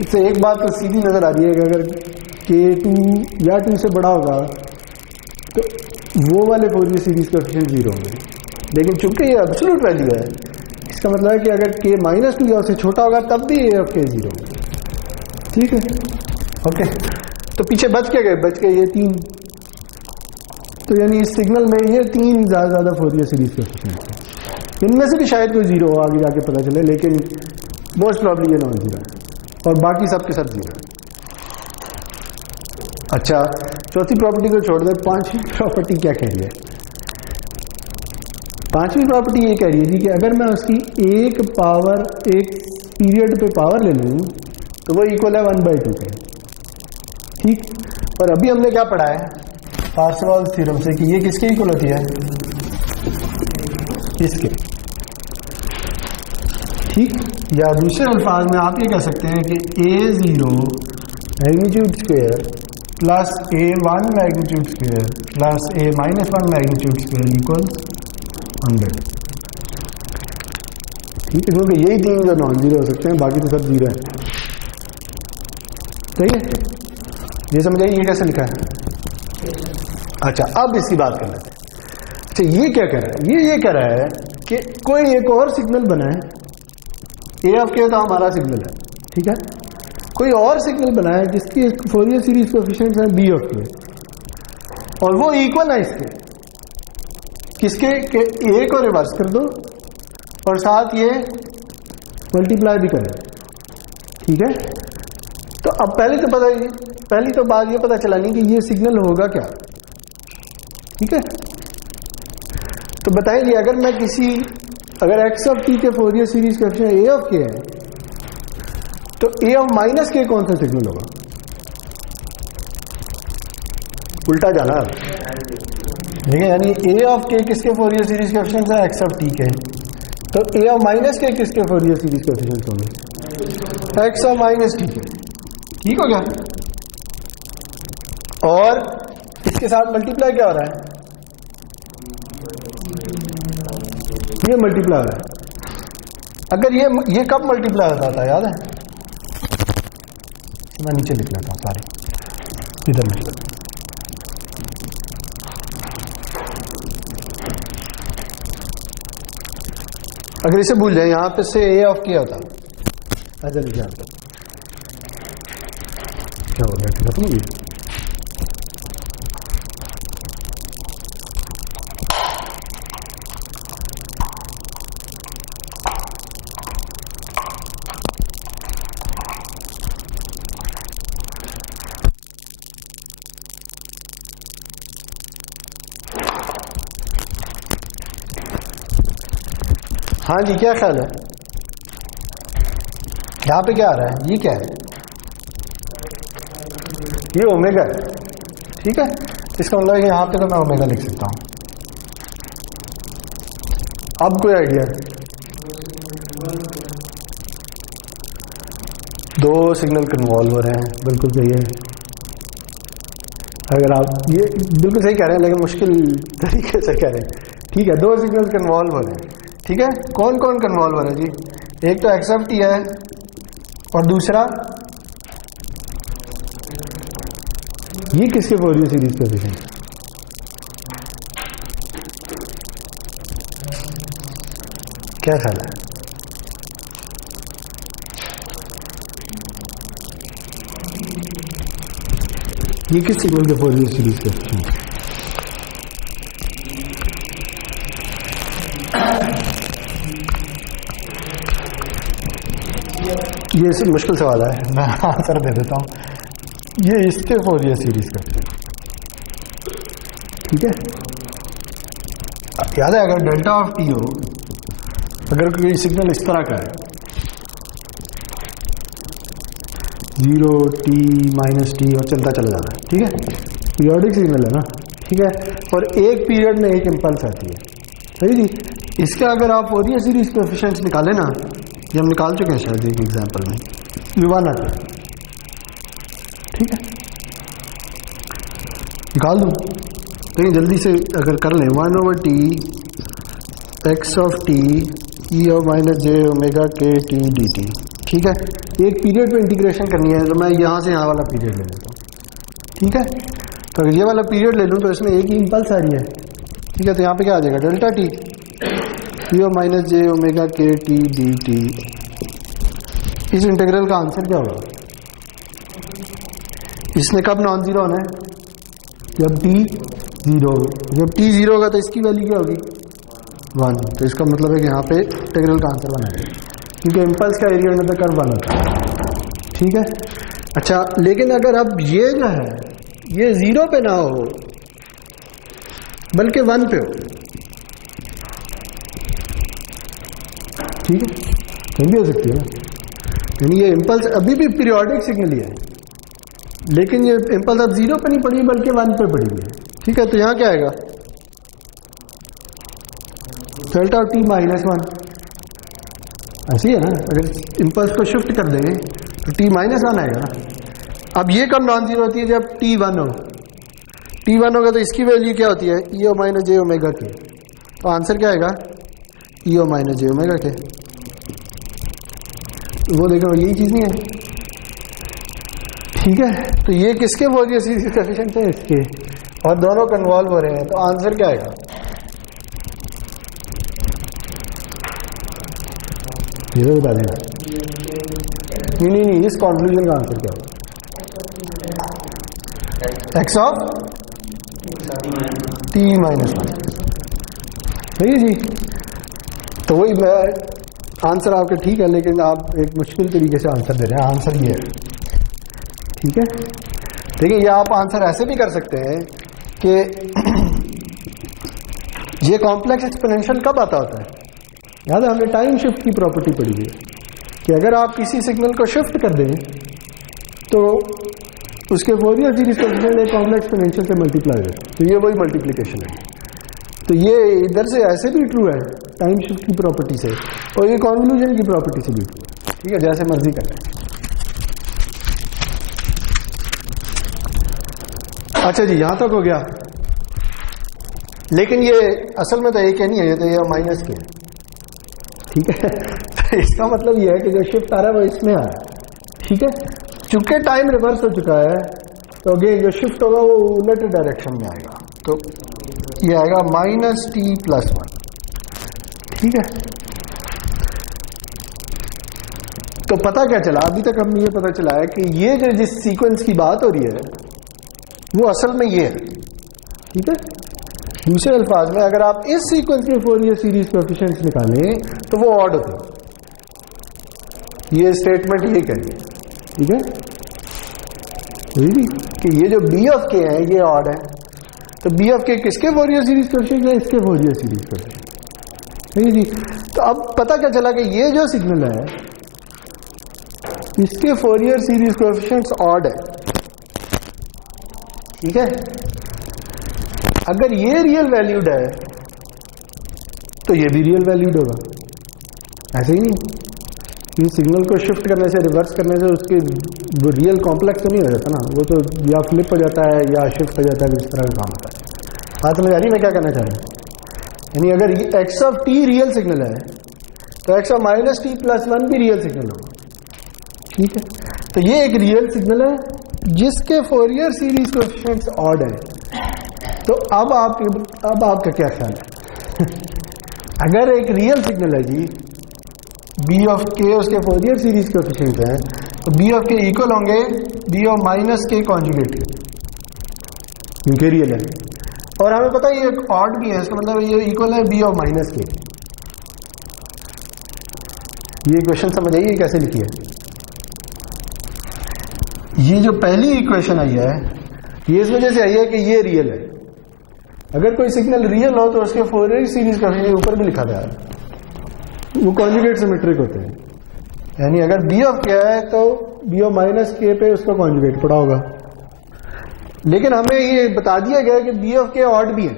इससे एक बात तो सीधी नजर आ रही है कि अगर k 2 या 2 से बड़ा होगा तो वो वाले फोरियर सीरीज कोएफिशिएंट जीरो होंगे, लेकिन चूंकि ये एब्सोल्यूट वैल्यू है इसका मतलब है कि अगर k -2 या उससे छोटा होगा तब भी a ऑफ k जीरो होगा। ठीक है, ओके। तो पीछे बच के गए, बच के ये 3। तो यानी इस सिग्नल में ये 3 ज़्यादा फोरियर सीरीज कोएफिशिएंट हैं। इनमें से भी शायद कोई जीरो हो, आगे जाके पता चले, लेकिन मोस्ट प्रॉब्ली ये नॉन जीरो है और बाकी सब के सब जीरो है। अच्छा, चौथी प्रॉपर्टी को छोड़ दे, पांचवी प्रॉपर्टी क्या कह रही है? पांचवी प्रॉपर्टी ये कह रही है जी कि अगर मैं उसकी एक पीरियड पे पावर ले लूँ तो वो इक्वल है 1/2 के। ठीक, और अभी हमने क्या पढ़ा है पार्सेवल्स थ्योरम से कि ये किसके इक्वल होती है? इसके। ठीक, या दूसरे अल्फाज में आप ये कह सकते हैं कि a0 magnitude square plus a1 magnitude square plus a-1 magnitude square equals 100। ठीक है, क्योंकि यही 3 जो नॉन जीरो हो सकते हैं, बाकी तो सब जीरो है। सही है, ये समझ आइए ये कैसे लिखा है? अच्छा, अब इसकी बात कर लेते हैं। अच्छा, ये क्या कह रहा है? ये कह रहा है कि कोई एक और सिग्नल बनाए, ए ऑफ के तो हमारा सिग्नल है, ठीक है, कोई और सिग्नल बनाए जिसकी फोरियर सीरीज कोएफिशिएंट्स हैं बी ऑफ के, और वो इक्वल है इसके किसके? के ए को रिवर्स कर दो और साथ ये मल्टीप्लाई भी करें। ठीक है, तो अब पहली तो बात ये पता चलानी कि ये सिग्नल होगा क्या। ठीक है, तो बताइए अगर x ऑफ t के Fourier series coefficient a of k है तो a ऑफ माइनस k कौन सा सिग्नल होगा? उल्टा जाना, ठीक है, यानी a ऑफ k किसके फोरियर सीरीज कोएफिशिएंट है? x ऑफ t के। तो a ऑफ माइनस k किसके फोरियर सीरीज कोएफिशिएंट होंगे? x ऑफ माइनस t के। ठीक हो गया, और इसके साथ मल्टीप्लाई क्या हो रहा है? ये मल्टीप्लाई हो रहा है। अगर ये कब मल्टीप्लाई होता था याद है? मैं नीचे लिख लेता हूं, सॉरी, इधर लिख लेता हूं। अगर इसे भूल जाए, यहां पे से a ऑफ k होता, ऐसा लिखा जाता। क्या हो गया? ठीक है, हाँ जी, क्या ख्याल है? यहाँ पे क्या आ रहा है? ये क्या है? ये ओमेगा है। ठीक है, इसका मतलब है कि यहाँ पे तो मैं ओमेगा लिख सकता हूँ। अब कोई आइडिया? दो सिग्नल कन्वॉल्व हो रहे हैं, बिल्कुल सही है। अगर आप ये बिल्कुल सही कह रहे हैं, लेकिन मुश्किल तरीके से कह रहे हैं। ठीक है, दो सिग्नल कन्वॉल्व हो रहे हैं। ठीक है, कौन कौन कन्वॉल्व हो रहा है जी? एक तो x ऑफ t है और दूसरा ये किसके फोरियर सीरीज कोएफिशिएंट? क्या ख्याल है? ये किस सिग्नल के फोरियर सीरीज कोएफिशिएंट? ये सब मुश्किल सवाल है, मैं आंसर दे देता हूं। ये इसके फोरियर सीरीज का, ठीक है, याद है? अगर डेल्टा ऑफ टी हो, अगर कोई सिग्नल इस तरह का है 0 t -t और चलता चला जाता है, ठीक है, पीरियोडिक सिग्नल है ना, ठीक है, और एक पीरियड में एक इंपल्स आती है, सही जी। इसका अगर आप फोरियर सीरीज कोएफिशिएंट्स निकालें ना, ये हम निकाल चुके हैं शायद एक एग्जांपल में, ये 1 आता है, ठीक है। निकाल दूँ तो जल्दी से अगर कर लें 1/t x of t e of minus j omega k t d T. ठीक है, एक पीरियड पे इंटीग्रेशन करनी है तो मैं यहाँ से यहाँ वाला पीरियड ले लेता हूँ। ठीक है, तो अगर ये वाला पीरियड ले लूँ तो इसमें एक ही इम्पल्स आ रही है। ठीक है, तो यहाँ पे क्या आ जाएगा delta T e of minus j omega k t d T. इस इंटीग्रल का आंसर क्या होगा? इसने कब नॉन जीरो होना है? जब t 0। जब t 0 होगा तो इसकी वैल्यू क्या होगी? 1। तो इसका मतलब है कि यहाँ पे इंटीग्रल का आंसर बना है, क्योंकि इम्पल्स का एरिया अंडर द कर्व 1 होता है। ठीक है, अच्छा लेकिन अगर अब ये जो है ये 0 पे ना हो बल्कि 1 पे हो, ठीक है, कहीं भी हो सकती है ना, यानी ये इम्पल्स अभी भी पीरियोडिक सिग्नल ही है, लेकिन ये इम्पल्स अब 0 पे नहीं पड़ी बल्कि 1 पे पड़ी है। ठीक है, तो यहाँ क्या आएगा? Delta of t minus 1। ऐसी है ना, अगर इम्पल्स को शिफ्ट कर देंगे तो t माइनस 1 आएगा ना। अब ये कब नॉन जीरो होती है? जब t 1 हो। t 1 होगा तो इसकी वैल्यू क्या होती है? e O minus j omega के। तो आंसर क्या आएगा? e O minus j omega के। वो देखो यही चीज नहीं है। ठीक है, तो ये किसके फोरियर सीरीज कोएफिशिएंट है? इसके, और दोनों कन्वॉल्व हो रहे हैं, तो आंसर क्या आएगा? ये तो बता देना। नहीं, इस कॉन्क्लूजन का आंसर क्या होगा? X of t minus 1। सही है जी। तो वही मैं आंसर आपका ठीक है, लेकिन आप एक मुश्किल तरीके से आंसर दे रहे हैं। आंसर ये है। ठीक है, देखिए ये आप आंसर ऐसे भी कर सकते हैं कि ये कॉम्प्लेक्स एक्सपोनेंशियल कब आता होता है? याद है हमने टाइम शिफ्ट की प्रॉपर्टी पढ़ी है कि अगर आप किसी सिग्नल को शिफ्ट कर दें तो उसके फोरियर सीरीज कोएफिशिएंट एक कॉम्प्लेक्स एक्सपोनेंशियल से मल्टीप्लाई हो, तो ये वही मल्टीप्लिकेशन है। तो ये इधर से ऐसे भी ट्रू है टाइम शिफ्ट की प्रॉपर्टी से, और ये कॉन्वोल्यूशन की प्रॉपर्टी से भी ट्रू है। ठीक है, जैसे मर्जी करें। अच्छा जी, यहां तक हो गया। लेकिन ये असल में तो एक है नहीं है, ये तो ये माइनस के है। ठीक है, तो इसका मतलब ये है कि जो शिफ्ट आ रहा है वो इसमें आ रहा है। ठीक है, चूंकि टाइम रिवर्स हो चुका है तो अगेन जो शिफ्ट होगा वो उलट डायरेक्शन में आएगा, तो ये आएगा माइनस टी प्लस 1। ठीक है, तो पता क्या चला? अभी तक हमने ये पता चला है कि ये जो जिस सीक्वेंस की बात हो रही है वो असल में ये है। ठीक है, दूसरे अल्फाज में अगर आप इस सीक्वेंस के फोरियर सीरीज कोएफिशिएंट्स निकालें तो वो ऑड होते हैं। ये स्टेटमेंट ये करिए। ठीक है, कि ये जो बी ऑफ के है ये ऑड है, तो बी ऑफ के किसके फोरियर सीरीज कोएफिशिएंट है? इसके फोरियर सीरीज कोएफिशिएंट। ठीक है जी, तो अब पता क्या चला कि ये जो सिग्नल है इसके फोरियर सीरीज कोएफिशिएंट्स ऑड है। ठीक है, अगर ये रियल वैल्यूड है तो ये भी रियल वैल्यूड होगा। ऐसे ही नहीं कि सिग्नल को शिफ्ट करने से, रिवर्स करने से उसके वो रियल कॉम्प्लेक्स तो नहीं हो जाता ना, वो तो या फ्लिप हो जाता है या शिफ्ट हो जाता है, इस तरह का काम होता है। बात समझ आ रही मैं क्या कहना चाह रहा हूं? यानी अगर x of T real signal है तो x of minus T plus 1 भी रियल सिग्नल होगा। ठीक है, तो ये एक रियल सिग्नल है जिसके फोरियर सीरीज कोएफिशिएंट्स ऑड है। तो अब आपका क्या ख्याल है? अगर एक रियल सिग्नल है जी, बी ऑफ के उसके फोरियर सीरीज कोएफिशिएंट है, तो बी ऑफ के इक्वल होंगे बी ऑफ माइनस के कॉन्जुगेट, क्योंकि रियल है। और हमें पता है ये एक ऑड भी है, इसका मतलब ये इक्वल है बी ऑफ माइनस के। ये क्वेश्चन समझ आइए कैसे लिखी है। ये जो पहली इक्वेशन आई है ये इस वजह से आई है कि ये रियल है। अगर कोई सिग्नल रियल हो तो उसके फोरियर सीरीज का ऊपर भी लिखा गया है, वो कॉन्जुगेट सिमेट्रिक होते हैं। यानी अगर बी ऑफ के है तो बी ऑफ माइनस के पे उसका कॉन्जुगेट पड़ा होगा। लेकिन हमें ये बता दिया गया कि बी ऑफ के ऑड भी है,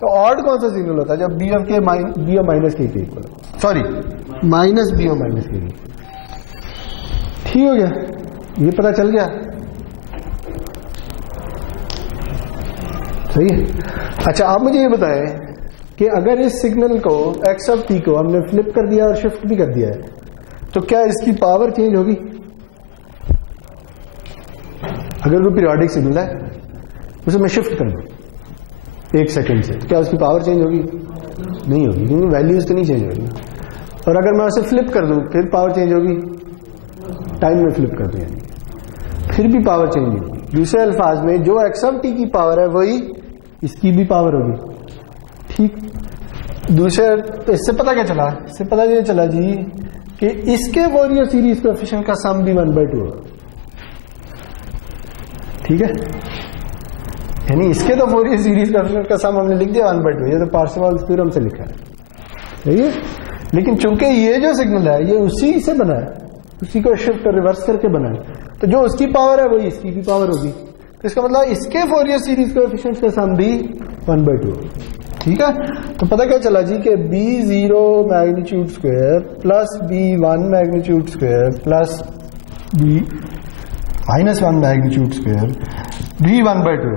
तो ऑड कौन सा सिग्नल होता है? जब b of k b of minus k equal, sorry minus b of minus k. ठीक हो गया, ये पता चल गया। सही है। अच्छा आप मुझे ये बताएं कि अगर इस सिग्नल को एक्स ऑफ टी को हमने फ्लिप कर दिया और शिफ्ट भी कर दिया है तो क्या इसकी पावर चेंज होगी? अगर कोई पीरियोडिक सिग्नल है उसे मैं शिफ्ट कर दूं 1 सेकंड से तो क्या उसकी पावर चेंज होगी? नहीं होगी, क्योंकि वैल्यूज तो नहीं चेंज होगी। और अगर मैं उसे फ्लिप कर दूं फिर पावर चेंज होगी? टाइम में फ्लिप कर दूं यानी फिर भी पावर चेंज होगी। दूसरे अल्फाज में जो एक्स ऑफ टी की पावर है वही इसकी भी पावर होगी। ठीक, दूसरे इससे पता क्या चला? इससे पता ये चला जी कि इसके फोरियर सीरीज कोएफिशिएंट का सम भी 1/2 होगा। ठीक है, यानी इसके तो फोरियर सीरीज कोएफिशिएंट का सम हमने लिख दिया 1/2, ये तो पार्सेवल्स थ्योरम से लिखा है, सही है। लेकिन चूंकि ये जो सिग्नल है ये उसी से बना है, उसी को शिफ्ट रिवर्स करके बना है, तो जो उसकी पावर है वही इसकी भी पावर होगी। तो इसका मतलब इसके फोरियर सीरीज कोएफिशिएंट का सम भी 1/2। ठीक है, तो पता क्या चला जी कि B0 magnitude square plus B1 magnitude square plus B-1 magnitude square भी 1/2।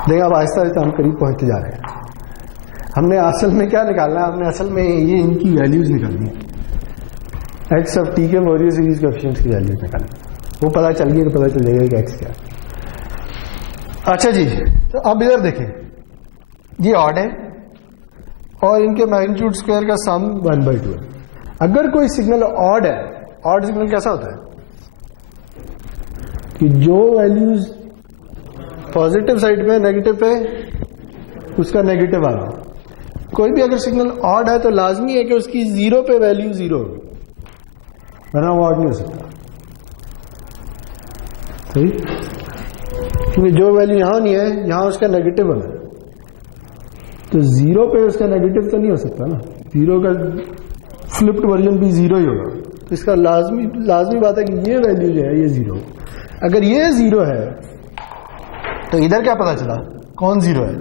देखिए अब आहिस्ता आहिस्ता हम करीब पहुंचते जा रहे हैं। हमने असल में क्या निकालना है? हमने असल में ये इनकी वैल्यूज निकालनी है, एक्स ऑफ टी के फोरियर सीरीज कोएफिशिएंट्स की वैल्यूज निकालनी। वो पता चल गई तो पता चल जाएगा कि एक्स क्या है। अच्छा जी, तो अब इधर देखें, ये ऑड है और इनके मैग्नीट्यूड स्क्वायर का सम 1/2 है। अगर कोई सिग्नल ऑड है, ऑड सिग्नल कैसा होता है कि जो वैल्यूज पॉजिटिव साइड पे नेगेटिव पे उसका नेगेटिव आ रहा हो। कोई भी अगर सिग्नल ऑड है तो लाजमी है कि उसकी 0 पे वैल्यू 0 होगी, वरना वो ऑड नहीं हो सकता। सही, क्योंकि जो वैल्यू यहां नहीं है यहां उसका नेगेटिव होना है, तो 0 पे उसका नेगेटिव तो नहीं हो सकता ना, 0 का फ्लिप्ड वर्जन भी 0 ही होगा। तो इसका लाजमी बात है कि ये वैल्यू जो है ये 0। अगर ये 0 है तो इधर क्या पता चला कौन 0 है?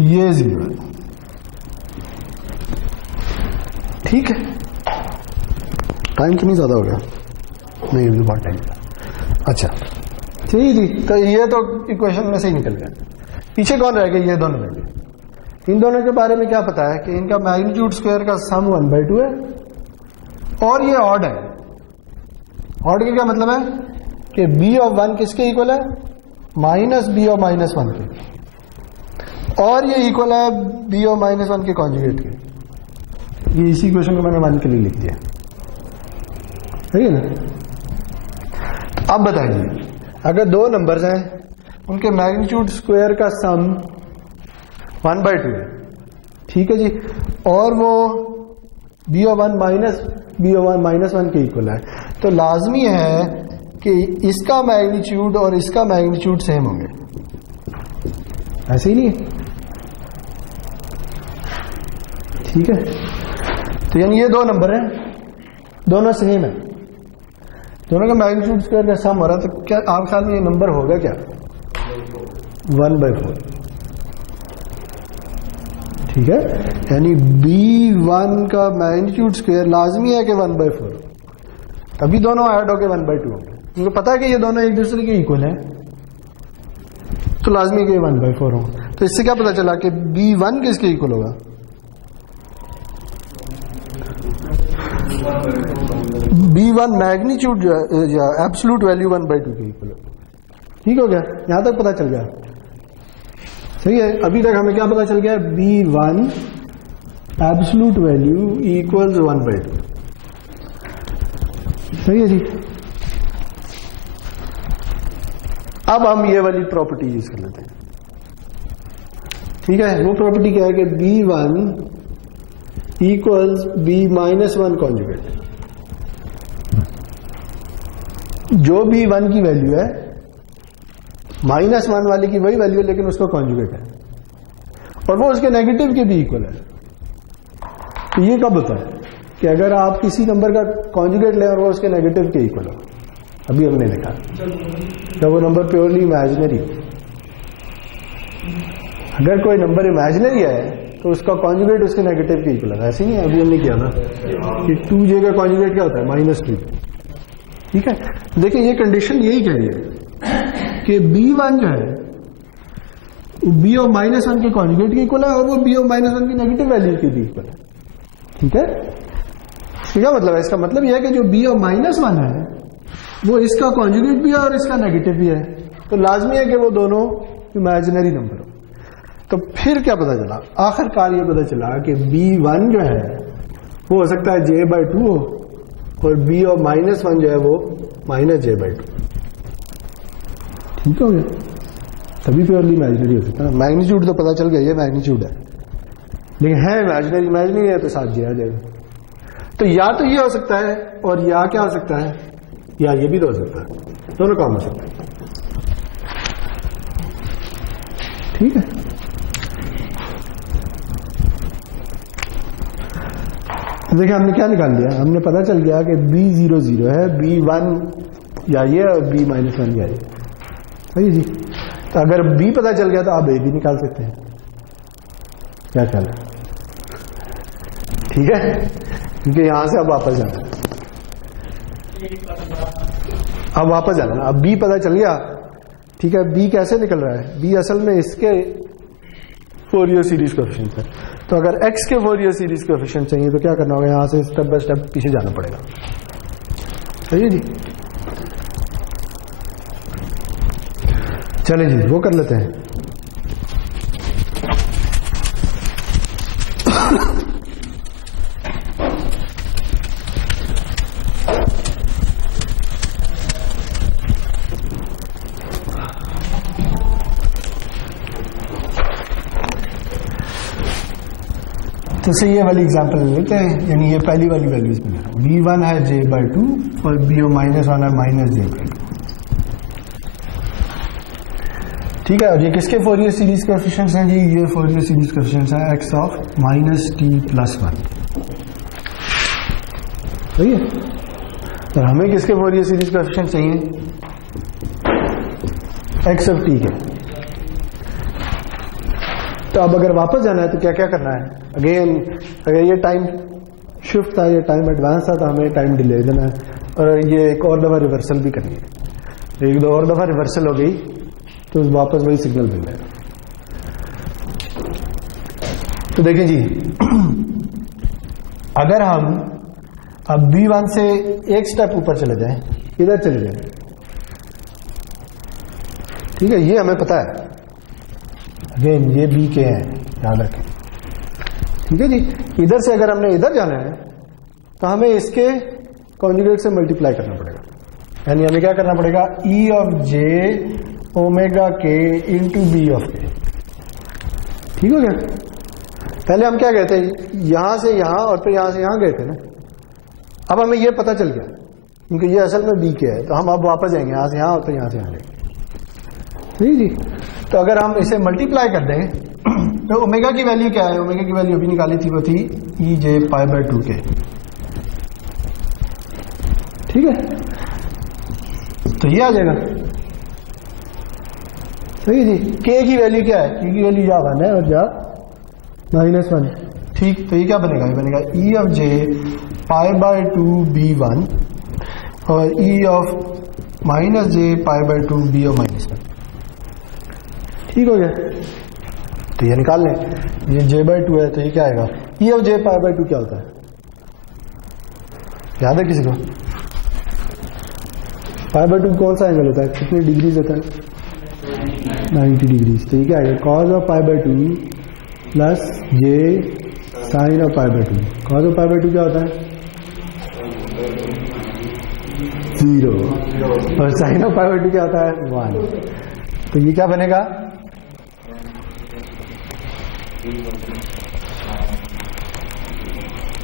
ये 0 है। ठीक है, टाइम तो नहीं ज्यादा हो गया? नहीं, अभी बहुत टाइम। अच्छा ठीक जी, तो ये तो इक्वेशन में से ही निकल गया। पीछे कौन रह गया? ये दोनों रह गए। इन दोनों के बारे में क्या पता है कि इनका मैग्नीट्यूड स्क्वायर का सम 1/2 है और ये ऑड है। ऑड के क्या मतलब है कि b ऑफ 1 किसके इक्वल है? माइनस b ऑफ -1 के, और ये इक्वल है b ऑफ -1 के कॉन्जुगेट के। ये इसी क्वेश्चन को मैंने 1 के लिए लिख दिया, सही है ना? अब बताइए, अगर दो नंबर्स हैं उनके मैग्नीट्यूड स्क्वायर का सम 1/2 है, ठीक है जी, और वो b of 1 minus b of 1 के इक्वल है, तो लाजमी है कि इसका मैग्नीट्यूड और इसका मैग्नीट्यूड सेम होंगे। ऐसे ही नहीं है? ठीक है, तो यानी ये दो नंबर हैं, दोनों सेम है, दोनों का मैग्नीट्यूड स्क्वायर का सम हो रहा है, तो क्या आप ख्याल में ये नंबर होगा क्या? 1/4। ठीक है, यानी B1 का मैग्नीट्यूड स्क्वायर लाजमी है कि 1/4, तभी दोनों ऐड होकर 1/2 होंगे। उनको पता है कि ये दोनों एक दूसरे के इक्वल हैं, तो लाजमी है कि 1/4 हो। तो इससे क्या पता चला कि B1 किसके इक्वल होगा? B1 मैग्नीट्यूड जो है एब्सोल्यूट वैल्यू 1/2 के इक्वल होगा। ठीक हो गया, यहां तक पता चल गया, सही है। अभी तक हमें क्या पता चल गया? B1 एब्सोल्यूट वैल्यू इक्वल्स 1/2, सही है जी। अब हम ये वाली प्रॉपर्टी यूज कर लेते हैं, ठीक है। वो प्रॉपर्टी क्या है कि B1 इक्वल्स B-1 कॉन्जुगेट। जो B1 की वैल्यू है -1 वाले की वही वैल्यू है, लेकिन उसका कॉन्जुगेट है, और वो उसके नेगेटिव के भी इक्वल है। तो ये कब होता है कि अगर आप किसी नंबर का कॉन्जुगेट लें और वो उसके नेगेटिव के इक्वल हो। अभी हमने देखा जब वो नंबर प्योरली इमेजिनरी। अगर कोई नंबर इमेजिनरी है तो उसका कॉन्जुगेट उसके नेगेटिव के इक्वल है। ऐसे नहीं है, अभी हमने किया ना कि 2j का कॉन्जुगेट क्या होता है? -2। ठीक है, देखिए ये कंडीशन यही कह रही है कि B1 जो है वो B ऑफ -1 के कॉन्जुगेट के इक्वल है और वो B ऑफ -1 की नेगेटिव वैल्यू के भी इक्वल है। ठीक है, तो क्या मतलब है? इसका मतलब यह है कि जो B ऑफ -1 है वो इसका कॉन्जुगेट भी है और इसका नेगेटिव भी है, तो लाजमी है कि वो दोनों इमेजिनरी नंबर हो। तो फिर क्या पता चला? आखिरकार ये पता चला कि B1 जो है वो हो सकता है J/2 हो और B ऑफ -1 जो है वो -J/2। ठीक हो गया, तभी प्योरली इमेजिनरी हो सकता है। मैग्नीट्यूड तो पता चल गया, ये मैग्नीट्यूड है, लेकिन है इमेजिनरी, इमेजिनरी है तो साथ J आ जाएगा। तो या तो ये हो सकता है और या क्या हो सकता है, या ये भी तो हो सकता है, दोनों काम हो सकता है। ठीक है, देखिए हमने क्या निकाल लिया, हमने पता चल गया कि B00 है, B1 या ये और B-1 या ये। सही जी, तो अगर B पता चल गया तो आप A भी निकाल सकते हैं। क्या ख्याल है? ठीक है, क्योंकि यहां से अब वापस जाना, अब वापस जाना। अब B पता चल गया, ठीक है। B कैसे निकल रहा है? B असल में इसके फोरियर सीरीज कोएफिशिएंट है, तो अगर x के फोरियर सीरीज कोएफिशिएंट चाहिए तो क्या करना होगा? यहां से स्टेप बाय स्टेप पीछे जाना पड़ेगा। सही है जी, चले जी वो कर लेते हैं। तो से ये वाली एग्जांपल लेते हैं, यानी ये पहली वाली वैल्यूज में B1 है J/2 और B ऑफ -1 है -J/2। ठीक है, और ये किसके फोरियर सीरीज कोएफिशिएंट्स हैं जी? ये फोरियर सीरीज कोएफिशिएंट्स हैं x ऑफ -t+1। सही है, और हमें किसके फोरियर सीरीज कोएफिशिएंट्स चाहिए? x ऑफ t के। तो अब अगर वापस जाना है तो क्या क्या करना है? अगेन अगर ये टाइम शिफ्ट था, ये टाइम एडवांस था, तो हमें टाइम डिले देना है और ये एक और दफा रिवर्सल भी करनी है। एक दो और दफा रिवर्सल हो गई तो वापस वही सिग्नल मिल जाएगा। तो देखिए जी, अगर हम अब B1 से एक स्टेप ऊपर चले जाएं, इधर चले जाएं, ठीक है, ये हमें पता है। अगेन ये B के हैं, याद रखें। ठीक है जी, इधर से अगर हमने इधर जाना है तो हमें इसके कॉन्जुगेट से मल्टीप्लाई करना पड़ेगा, यानी हमें क्या करना पड़ेगा? E of J omega K into B of K। ठीक हो गया? पहले हम क्या कहते हैं, यहां से यहां और फिर यहां से यहां गए थे ना। अब हमें यह पता चल गया क्योंकि ये असल में B के है, तो हम अब वापस जाएंगे यहां से यहां और फिर यहां से यहां जाएंगे। ठीक जी, तो अगर हम इसे मल्टीप्लाई कर दें तो ओमेगा की वैल्यू क्या है? ओमेगा की वैल्यू अभी निकाली थी, वो थी EJ π/2 के। ठीक है, तो ये आ जाएगा। सही जी, K की वैल्यू क्या है? K की वैल्यू या 1 है और या -1। ठीक, तो ये क्या बनेगा? ये बनेगा E ऑफ J π/2 B1 और E of -J π/2 B of -1। ठीक हो गया, तो ये निकाल लें। ये J/2 है तो ये क्या आएगा? E ऑफ J π/2 क्या होता है? याद है किसी को? π/2 कौन सा एंगल होता है? कितनी डिग्रीज होता है? 90 डिग्रीज। तो ये क्या आएगा? cos of π/2 plus J sin of π/2। cos of π/2 क्या होता है? 0 और sin ऑफ π/2 क्या होता है? 1। तो ये क्या बनेगा?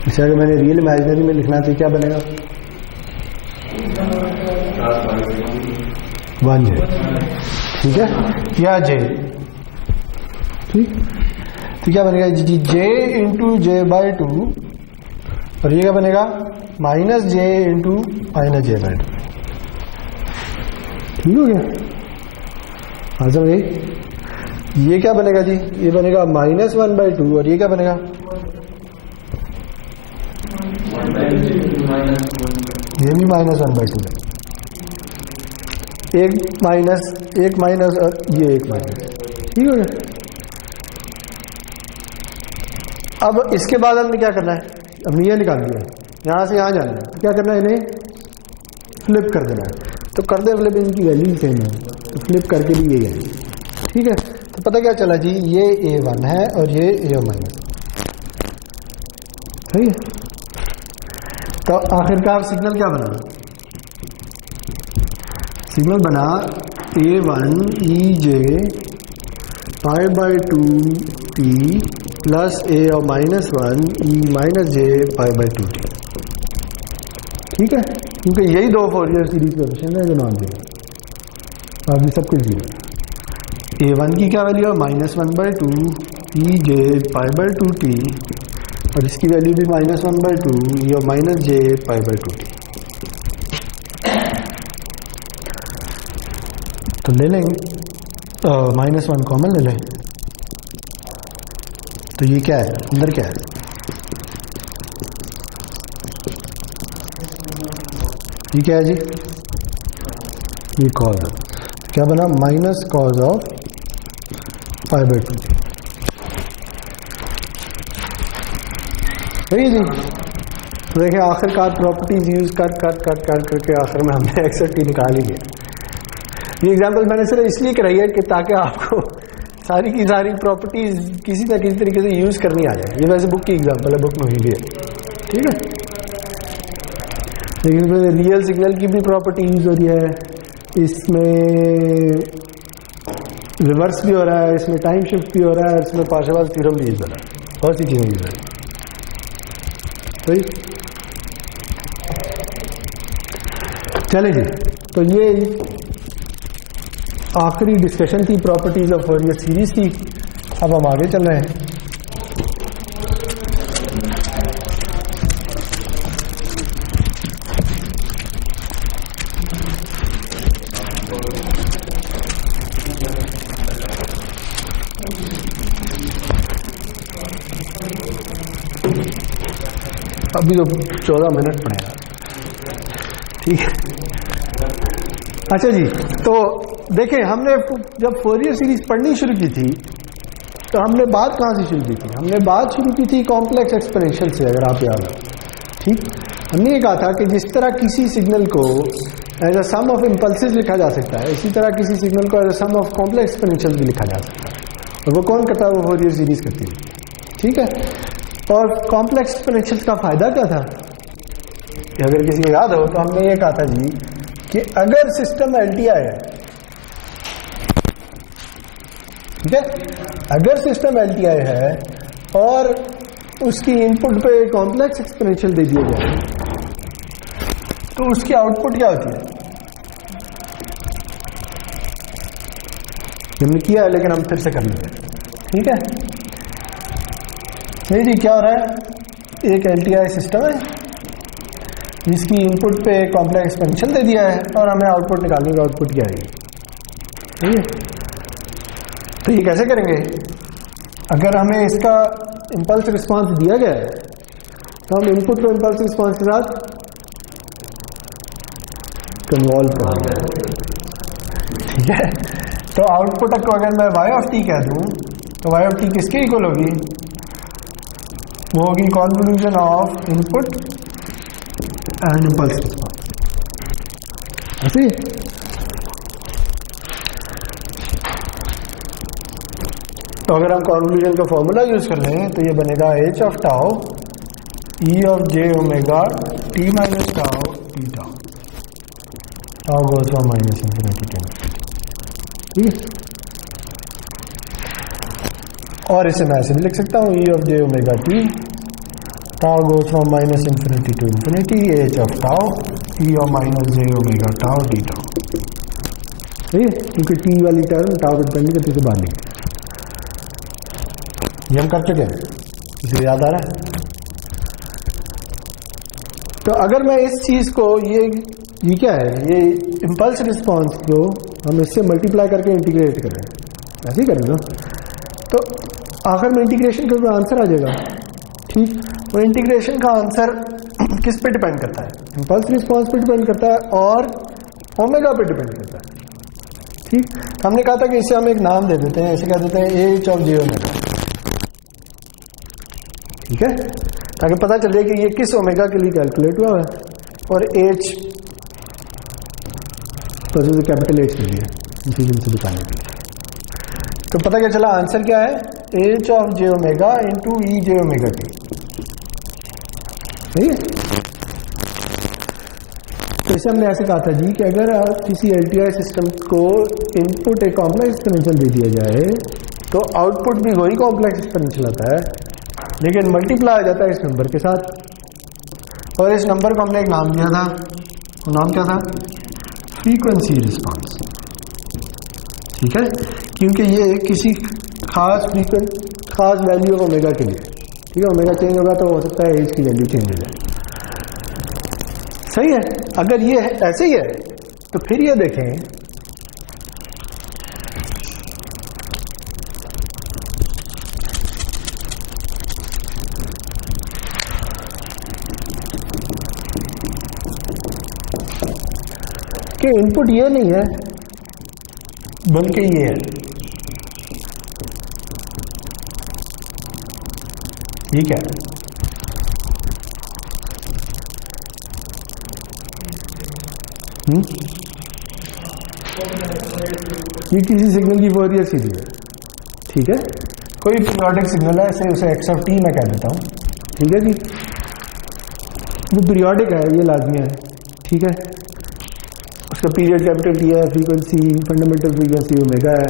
इसे अगर मैंने रियल इमेजिनरी में लिखना तो क्या बनेगा? 1J। ठीक है, या J। ठीक, तो क्या बनेगा जी? J इंटू J/2 और ये क्या बनेगा? -J into -J/2। ठीक हो गया? हाँ समझे? ये क्या बनेगा जी? ये बनेगा -1/2 और ये क्या बनेगा? ये भी -1/2 है। एक माइनस और ये एक माइनस, ठीक हो गया। अब इसके बाद हमने क्या करना है, हमने ये निकाल दिया, यहाँ से यहाँ जाना है, तो क्या करना है, इन्हें फ्लिप कर देना है। तो कर दे फ्लिप, इनकी वैल्यू सेम है, तो फ्लिप करके भी यही है, ठीक है। तो पता क्या चला जी, ये A1 है और ये A माइनस, सही है। तो आखिरकार सिग्नल क्या बना, सिग्नल बना A1 EJ pi by 2t plus A-1 E minus J pi by 2t, ठीक है। क्योंकि यही दो फोरियर सीरीज कोएफिशिएंट है जो नॉन जीरो, बाकी सब कुछ जीरो। A1 की क्या वैल्यू है, -1/2 EJ पाई बाई 2t, और इसकी वैल्यू भी -1/2 E minus J pi by 2t। तो ले लेंगे, -1 कॉमन ले लें, तो ये क्या है, अंदर क्या है, ये क्या है जी, ये कॉज है, क्या बना, minus cos of pi by 2, सही है जी। तो देखिए आखिरकार प्रॉपर्टीज यूज करके आखिर में हमने एक्स और टी निकाल ही लिया। ये एग्जांपल मैंने सिर्फ इसलिए कराई है कि ताकि आपको सारी की सारी प्रॉपर्टीज किसी न किसी तरीके से यूज करनी आ जाए। ये वैसे बुक की एग्जांपल है, बुक में हुई भी है, ठीक है। लेकिन रियल सिग्नल की भी प्रॉपर्टी यूज हो रही है, इसमें रिवर्स भी हो रहा है, इसमें टाइम शिफ्ट भी हो रहा है, इसमें पार्शेवाल थ्योरम भी यूज हो रहा है, बहुत सी चीजें यूज हो रही है, सही। चले जी, तो ये आखिरी डिस्कशन थी प्रॉपर्टीज ऑफ फोरियर सीरीज की। अब हम आगे चल रहे हैं। अभी तो 14 मिनट पड़ेगा, ठीक है। अच्छा जी, तो देखें हमने जब फोरियर सीरीज पढ़नी शुरू की थी तो हमने बात कहाँ से शुरू की थी, हमने बात शुरू की थी कॉम्प्लेक्स एक्सपोनेंशियल से, अगर आप याद हो, ठीक। हमने ये कहा था कि जिस तरह किसी सिग्नल को as a sum of impulses लिखा जा सकता है, इसी तरह किसी सिग्नल को as a sum of complex exponential भी लिखा जा सकता है, और वो कौन करता है, वो फोरियर सीरीज करती है, ठीक है। और कॉम्प्लेक्स एक्सपोनेंशियल का फायदा क्या था, अगर किसी को याद हो तो हमने ये कहा था जी कि अगर सिस्टम एलटीआई है, ठीक है, अगर सिस्टम एलटीआई है और उसकी इनपुट पे कॉम्प्लेक्स एक्सपोनेंशियल दे दिया जाए तो उसकी आउटपुट क्या होती है, हमने किया है लेकिन हम फिर से कर लेते हैं, ठीक है। सही जी, क्या हो रहा है, एक एलटीआई सिस्टम है जिसकी इनपुट पे कॉम्प्लेक्स एक्सपोनेंशियल दे दिया है और हमें आउटपुट निकालने का, आउटपुट क्या आएगी, ठीक है। तो ये कैसे करेंगे, अगर हमें इसका इंपल्स रिस्पांस दिया गया है तो हम इनपुट को इंपल्स रिस्पांस के साथ कन्वॉल्व करेंगे, ठीक है। तो आउटपुट को अगर मैं y ऑफ t कह दूं तो y ऑफ t किसके इक्वल होगी, वो होगी convolution of input and impulse response, ऐसे। तो अगर हम कॉन्वोल्यूशन का फॉर्मूला यूज कर लें तो ये बनेगा h of tau e of j omega t minus tau t tau, tau goes from minus infinity to, ठीक है। और इसे मैं ऐसे भी लिख सकता हूँ e of j omega t, tau goes from minus infinity to infinity, h of tau e of minus j omega tau t tau, ठीक है। क्योंकि t वाली टर्म टाउ पे डिपेंड करती है, बाहर लिख, ये हम कर चुके हैं, इसे याद आ रहा है। तो अगर मैं इस चीज को ये क्या है, ये इंपल्स रिस्पांस को हम इससे मल्टीप्लाई करके इंटीग्रेट कर रहे हैं, ऐसे ही करें ना, तो आखिर में इंटीग्रेशन का आंसर आ जाएगा, ठीक। वो इंटीग्रेशन का आंसर किस पे डिपेंड करता है, इंपल्स रिस्पांस पे डिपेंड करता है और ओमेगा पे डिपेंड करता है, ठीक, हमने कहा था कि इसे हम एक नाम दे देते हैं, ऐसे कह देते हैं एच ऑफ जे ओमेगा, ठीक है, ताकि पता चले कि ये किस ओमेगा के लिए कैलकुलेट हुआ है, और एच तो कैपिटल एच के लिए इसी दिन से दिखाने के लिए। तो पता क्या चला, आंसर क्या है, H of j omega into E J omega T, सही है। तो इसे हमने ऐसे कहा था जी कि अगर किसी एलटीआई सिस्टम को इनपुट एक कॉम्प्लेक्स एक्सपोनेंशियल दे दिया जाए तो आउटपुट भी वही कॉम्प्लेक्स एक्सपोनेंशियल आता है, लेकिन मल्टीप्लाई हो जाता है इस नंबर के साथ, और इस नंबर को हमने एक नाम दिया था, वो नाम क्या था, फ्रीक्वेंसी रिस्पांस, ठीक है, क्योंकि ये किसी खास वैल्यू ओमेगा के लिए, ठीक है, ओमेगा चेंज होगा तो हो सकता है एज की वैल्यू चेंज हो जाए, सही है। अगर ये ऐसे ही है तो फिर ये देखें कि इनपुट ये नहीं है बल्कि ये है, ये क्या है, ये किसी सिग्नल की फोरियर सीरीज है, ठीक है, कोई पीरियोडिक सिग्नल है, उसे एक्स ऑफ टी मैं कह देता हूँ, ठीक है जी, वो पीरियोडिक है, ये लाजमी है, ठीक है, उसका पीरियड कैपिटल टी है, फ्रीक्वेंसी फंडामेंटल फ्रीक्वेंसी ओमेगा है,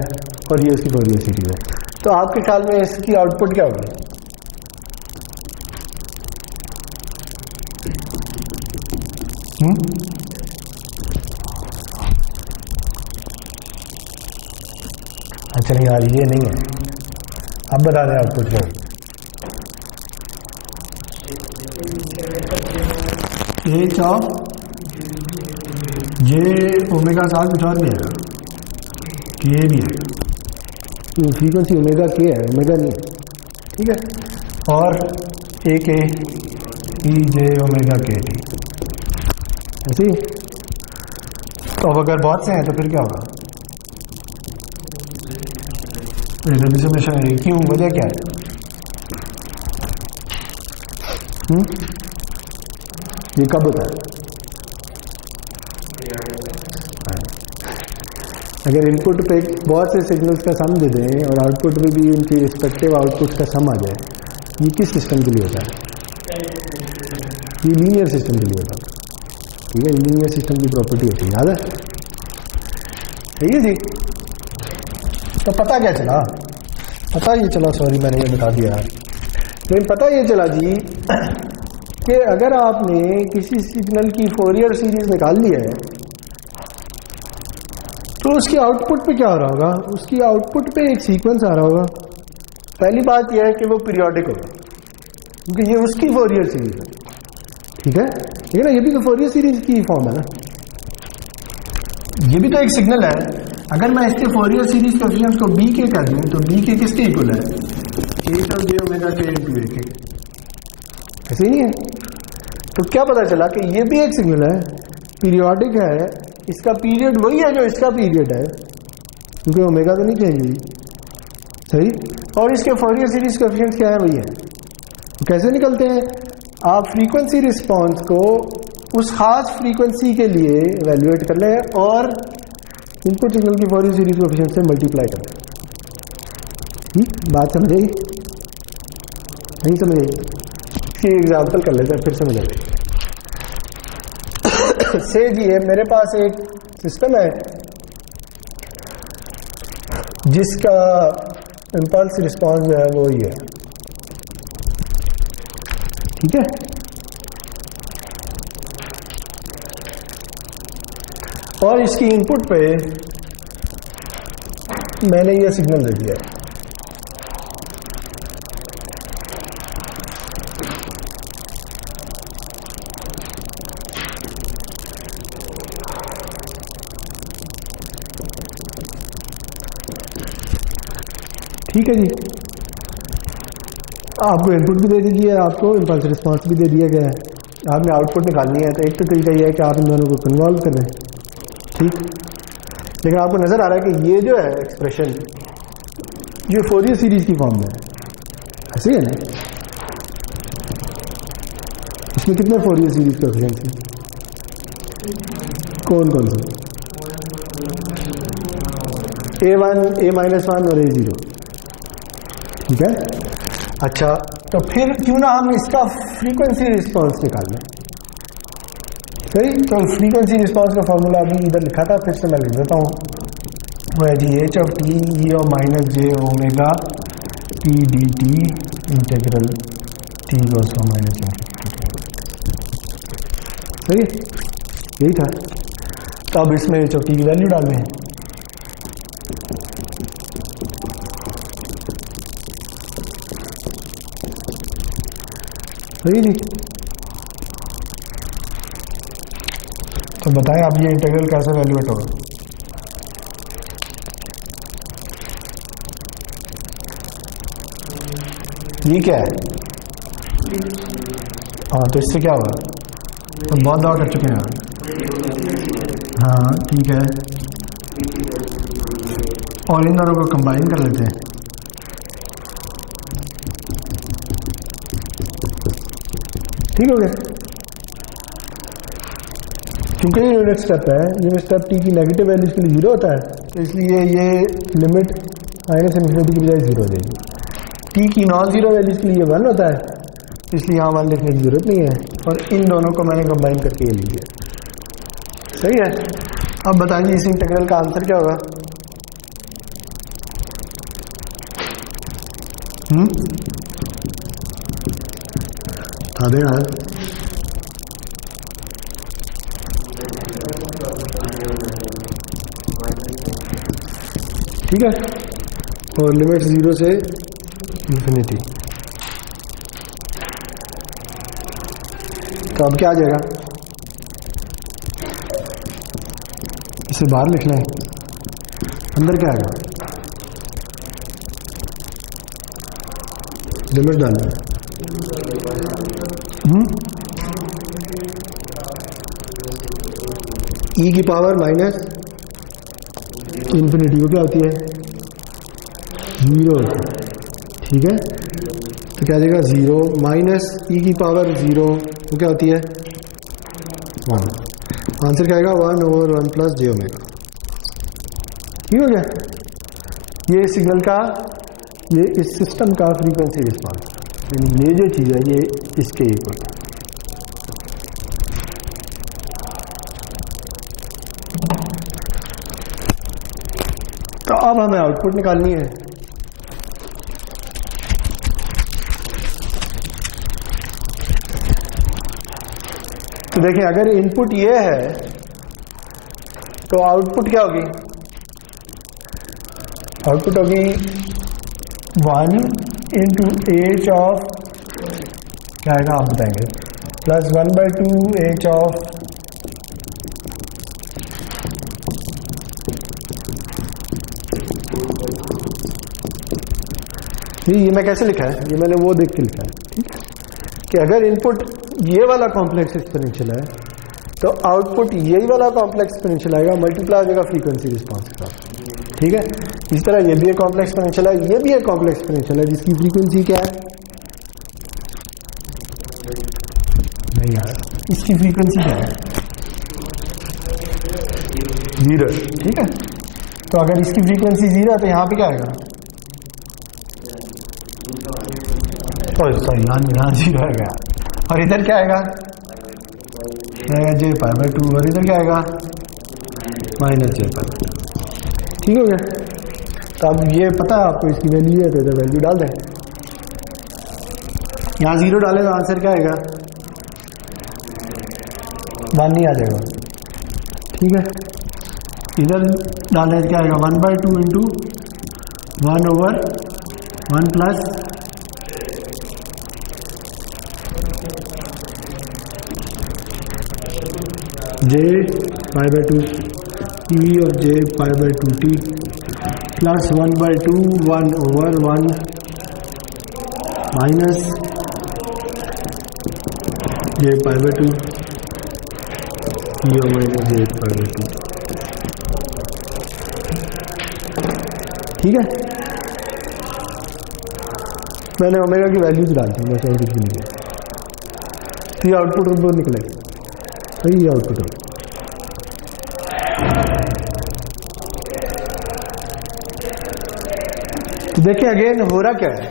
और ये उसकी फोरियर सीरीज है। तो आपके ख्याल में इसकी आउटपुट क्या होगी, अच्छा यार ये नहीं है, अब बता दें आउटपुट क्या होगी, एच ऑफ जे ओमेगा साथ कुछ और भी है, के भी है, तो फ्रीक्वेंसी ओमेगा के है, ओमेगा नहीं है, ठीक है, और ए के ई जे ओमेगा के टी, ऐसे ही। तो अब अगर बहुत से हैं तो फिर क्या होगा, क्यों, वजह क्या है, ये कब होता है, अगर इनपुट पे बहुत से सिग्नल्स का सम दे दें और आउटपुट में भी उनकी रिस्पेक्टिव आउटपुट का सम आ जाए, ये किस सिस्टम के लिए होता है, ये लीनियर सिस्टम के लिए होता है, ठीक है, लीनियर सिस्टम की प्रॉपर्टी होती है, याद है, ठीक है जी। तो पता क्या चला, पता ये चला, सॉरी मैंने ये बता दिया, लेकिन पता ये चला जी कि अगर आपने किसी सिग्नल की फोरियर सीरीज निकाल ली है तो उसकी आउटपुट पे क्या हो रहा होगा, उसकी आउटपुट पे एक सीक्वेंस आ रहा होगा। पहली बात यह है कि वो पीरियोडिक होगा क्योंकि ये उसकी फोरियर सीरीज है, ठीक है, ठीक है ना, ये भी तो फोरियर सीरीज की फॉर्म है ना, ये भी तो एक सिग्नल है। अगर मैं इसके फोरियर सीरीज कोएफिशिएंट्स को बी के कर दूं तो बी के किसके इक्वल है, एच ऑफ जे ओमेगा के इनटू ए के, ऐसे ही नहीं है। तो क्या पता चला कि ये भी एक सिग्नल है, पीरियोडिक है, इसका पीरियड वही है जो इसका पीरियड है क्योंकि ओमेगा तो नहीं चेंज हुई, सही, और इसके फोरियर सीरीज कोएफिशिएंट्स क्या है, वही है। तो कैसे निकलते हैं, आप फ्रीक्वेंसी रिस्पांस को उस खास फ्रीक्वेंसी के लिए एवेल्युएट कर लें और इनपुट सिग्नल की फोरियर सीरीज कोएफिशिएंट से मल्टीप्लाई कर लें। बात समझे, नहीं समझे, इसकी एग्जाम्पल कर लेते हैं फिर समझ आएगी। से जी है, मेरे पास एक सिस्टम है जिसका इम्पल्स रिस्पांस जो है वो ही है, ठीक है, और इसकी इनपुट पे मैंने ये सिग्नल दे दिया है, ठीक है जी। आपको इनपुट भी दे दी है, आपको इम्पल्स रिस्पांस भी दे दिया गया है, आपने आउटपुट निकालनी है। तो एक तो तरीका यह है कि आप इन दोनों को कन्वॉल्व कर दें, ठीक। लेकिन आपको नजर आ रहा है कि ये जो है एक्सप्रेशन ये फोरियर सीरीज की फॉर्म में है, ऐसे ही है ना? इसमें कितने फोरियर सीरीज कोएफिशिएंट्स हैं? कौन कौन से? A1, A-1 और A0, ठीक है। अच्छा, तो फिर क्यों ना हम इसका फ्रीक्वेंसी रिस्पांस निकाल लें, सही? तो फ्रीक्वेंसी रिस्पांस का फॉर्मूला अभी इधर लिखा था, फिर से मैं लिख देता हूँ। वो है जी h of t e of minus j omega t dt integral t goes to minus सही, यही था। तो अब इसमें h ऑफ t की वैल्यू डालनी है। सही जी। तो बताएं अब ये इंटीग्रल कैसे वैल्यूएट होगा? ये क्या है? हाँ, तो इससे क्या होगा? तो बहुत दवा कर चुके हैं। हाँ ठीक है, और इन दोनों को कंबाइन कर लेते हैं। ठीक हो गया, क्योंकि ये यूनिट स्टेप है, यूनिट स्टेप टी की नेगेटिव वैल्यूज के लिए जीरो होता है, तो इसलिए ये लिमिट माइनस इन्फिनिटी की बजाय जीरो हो जाएगी। टी की नॉन जीरो वैल्यूज के लिए ये 1 होता है, तो इसलिए यहाँ 1 लिखने की जरूरत नहीं है, और इन दोनों को मैंने कंबाइन करके ये लिख दिया। सही है। अब बताइए इस इंटीग्रल का आंसर क्या होगा? बता दें यार। ठीक है, और लिमिट 0 से इन्फिनिटी। तो अब क्या आ जाएगा? इसे बाहर लिख लें, अंदर क्या आएगा? लिमिट डालना है। ई की पावर माइनस इन्फिनिटी को क्या होती है? 0 होती है। ठीक है, तो क्या देगा? 0 माइनस ई की पावर 0 वो क्या होती है? 1। आंसर क्या आएगा? 1/1 प्लस जे ओमेगा। ठीक हो गया। ये सिग्नल का, ये इस सिस्टम का फ्रीक्वेंसी रिस्पांस, यानी ये जो चीज़ है ये इसके इक्वल है। तो अब हमें आउटपुट निकालनी है। तो देखिए, अगर इनपुट ये है तो आउटपुट क्या होगी? आउटपुट होगी 1 इंटू एच ऑफ, क्या आएगा आप बताएंगे, प्लस 1/2 एच ऑफ ये मैं कैसे लिखा है? ये मैंने वो देख के लिखा है। ठीक है, कि अगर इनपुट ये वाला कॉम्प्लेक्स एक्सपोनेंशियल है तो आउटपुट यही वाला कॉम्प्लेक्स एक्सपोनेंशियल आएगा, मल्टीप्लाई हो जाएगा फ्रीक्वेंसी रिस्पांस के साथ। ठीक है, इस तरह ये भी एक कॉम्प्लेक्स एक्सपोनेंशियल है, ये भी एक कॉम्प्लेक्स एक्सपोनेंशियल है, जिसकी फ्रीक्वेंसी क्या है? नहीं यार, इसकी फ्रीक्वेंसी क्या है? 0। ठीक है, तो अगर इसकी फ्रीक्वेंसी 0 है तो यहाँ पे क्या आएगा? सॉरी, यहाँ 0 आएगा, और इधर क्या आएगा? जे π/2, और इधर क्या आएगा? माइनस जे π/2। ठीक हो गया। तो अब ये पता है आपको इसकी वैल्यू है, तो इधर वैल्यू डाल दें। यहाँ 0 डाले तो आंसर क्या आएगा? 1 नहीं आ जाएगा। ठीक है, इधर डालें तो क्या आएगा? 1/2 into 1/1 plus j π/2 e of j π/2t plus 1/2 1/1 minus j π/2 e of minus j π/2। ठीक है, मैंने ओमेगा की वैल्यूज डाल दी बस, और कुछ नहीं। तो ये आउटपुट ऊपर निकलेगा, सही ये आउटपुट होगा। देखिए अगेन हो रहा क्या है,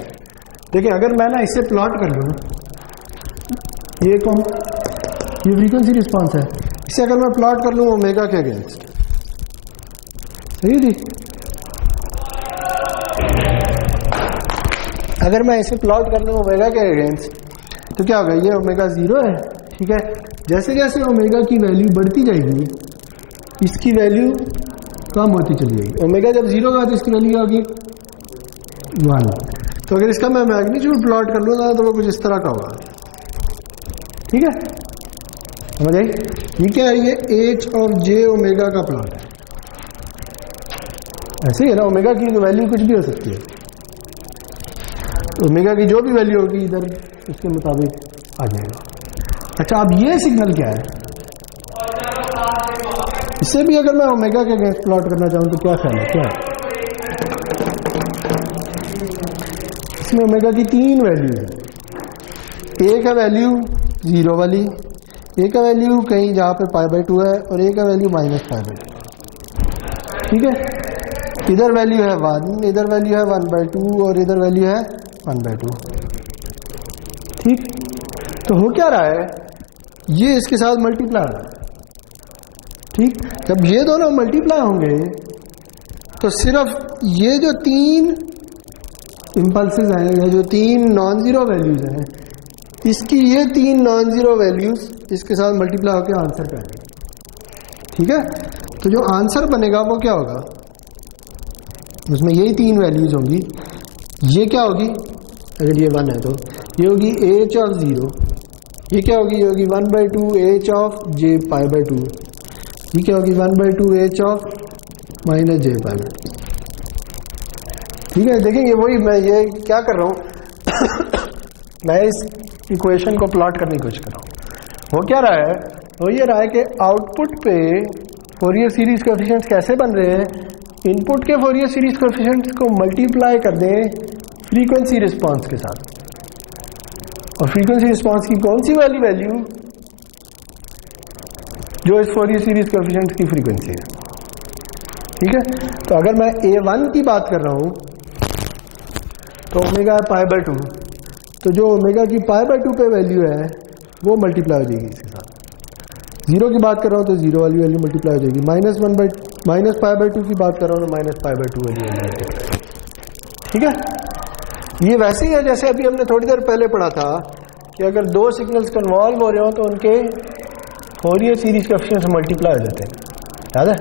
देखिए अगर मैं ना इसे प्लॉट कर लूँ, ये कौन, ये फ्रीक्वेंसी रिस्पांस है, इसे अगर मैं प्लॉट कर लूँ ओमेगा के अगेंस्ट, सही जी, अगर मैं इसे प्लॉट कर लूँ ओमेगा के अगेंस्ट तो क्या होगा, ये ओमेगा 0 है, ठीक है। जैसे जैसे ओमेगा की वैल्यू बढ़ती जाएगी इसकी वैल्यू कम होती चली जाएगी। ओमेगा जब 0 होगा तो इसकी वैल्यू क्या होगी 1। तो अगर इसका मैं मैग्नीट्यूड प्लॉट कर लूँगा तो वो कुछ इस तरह का होगा, ठीक है, समझ आई। ये क्या है, ये h और j ओमेगा का प्लॉट है, ऐसे ही है ना, ओमेगा की वैल्यू कुछ भी हो सकती है, ओमेगा की जो भी वैल्यू होगी इधर उसके मुताबिक आ जाएगा। अच्छा अब ये सिग्नल क्या है, इससे भी अगर मैं ओमेगा के अगेंस्ट प्लॉट करना चाहूँ तो क्या ख्याल है, क्या है, इसमें ओमेगा की 3 वैल्यू है, एक है वैल्यू 0 वाली, एक है वैल्यू कहीं जहाँ पे π/2 है, और एक है वैल्यू -π/2, ठीक है। इधर वैल्यू है 1, इधर वैल्यू है 1/2 और इधर वैल्यू है 1/2, ठीक। तो हो क्या रहा है, ये इसके साथ मल्टीप्लाई हो रहा है, ठीक। जब ये दोनों मल्टीप्लाई होंगे तो सिर्फ ये जो 3 इम्पल्सेस हैं या जो 3 नॉन जीरो वैल्यूज हैं, इसकी ये 3 नॉन जीरो वैल्यूज इसके साथ मल्टीप्लाई होकर आंसर पे आएंगे, ठीक है। तो जो आंसर बनेगा वो क्या होगा, उसमें यही 3 वैल्यूज होंगी। ये क्या होगी, अगर ये 1 है तो ये होगी h ऑफ 0, ये क्या होगी, ये होगी 1/2 h ऑफ j π/2, ये क्या होगी 1/2 h ऑफ -j π/2, ठीक है। देखेंगे वही मैं ये क्या कर रहा हूँ मैं इस इक्वेशन को प्लॉट करने की कोशिश कर रहा हूँ। वो क्या रहा है, वो ये रहा है कि आउटपुट पे फोरियर सीरीज कोएफिशिएंट्स कैसे बन रहे हैं, इनपुट के फोरियर सीरीज कोएफिशिएंट्स को मल्टीप्लाई कर दें फ्रीक्वेंसी रिस्पांस के साथ, और फ्रीक्वेंसी रिस्पांस की कौन सी वाली वैल्यू, जो इस फोरियर सीरीज कोएफिशिएंट्स की फ्रीक्वेंसी है, ठीक है। तो अगर मैं a1 की बात कर रहा हूँ तो ओमेगा है π/2, तो जो ओमेगा की π/2 पे वैल्यू है वो मल्टीप्लाई हो जाएगी इसके साथ। 0 की बात कर रहा हूँ तो 0 वाली वैल्यू मल्टीप्लाई हो जाएगी, -π/2 की बात कर रहा हूँ तो -π/2 वाली वैल्यू मल्टीप्लाई, ठीक है। ये वैसे ही है जैसे अभी हमने थोड़ी देर पहले पढ़ा था कि अगर 2 सिग्नल्स कन्वॉल्व हो रहे हो तो उनके फोरियर सीरीज कोएफिशिएंट्स मल्टीप्लाई हो जाते हैं, याद है।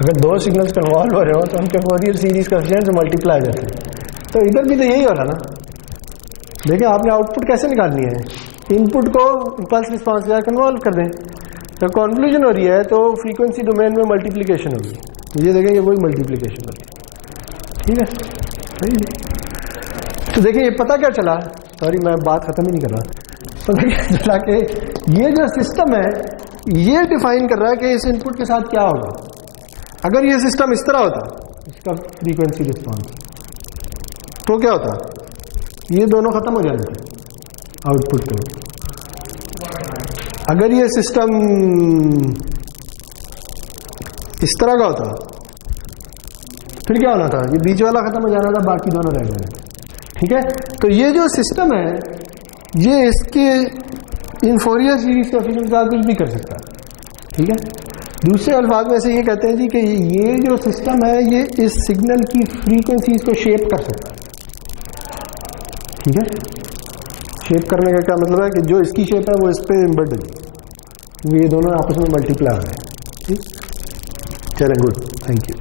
अगर 2 सिग्नल्स कन्वॉल्व हो रहे हो तो उनके फोरियर सीरीज कोएफिशिएंट्स मल्टीप्लाई हो जाते हैं। तो इधर भी तो यही हो रहा ना, देखिए आपने आउटपुट कैसे निकालनी है, इनपुट को इम्पल्स रिस्पांस के साथ कन्वॉल्व कर दें, तो कॉन्वोल्यूशन हो रही है तो फ्रीक्वेंसी डोमेन में मल्टीप्लिकेशन होगी, ये देखेंगे वही मल्टीप्लिकेशन होगी, ठीक है, सही है। तो देखिए ये पता क्या चला, सॉरी मैं बात खत्म ही नहीं कर रहा, तो देखिए चला कि ये जो सिस्टम है ये डिफाइन कर रहा है कि इस इनपुट के साथ क्या होगा। अगर ये सिस्टम इस तरह होता, इसका फ्रीक्वेंसी रिस्पांस, तो क्या होता, ये दोनों खत्म हो जाते थे आउटपुट पे। अगर ये सिस्टम इस तरह का होता फिर क्या होना था, ये बीच वाला खत्म हो जाना था, बाकी दोनों रह जाने, ठीक है। तो ये जो सिस्टम है ये इसके इन फोरियर सीरीज कोएफिशिएंट के साथ कुछ भी कर सकता है, ठीक है। दूसरे अल्फाज में से ये कहते हैं जी कि ये जो सिस्टम है ये इस सिग्नल की फ्रीक्वेंसीज को शेप कर सकता है, ठीक है। शेप करने का क्या मतलब है कि जो इसकी शेप है वो इस पर इम्बेड है, ये दोनों आपस में मल्टीप्लाई हो रहे हैं, ठीक। चलें, गुड, थैंक यू।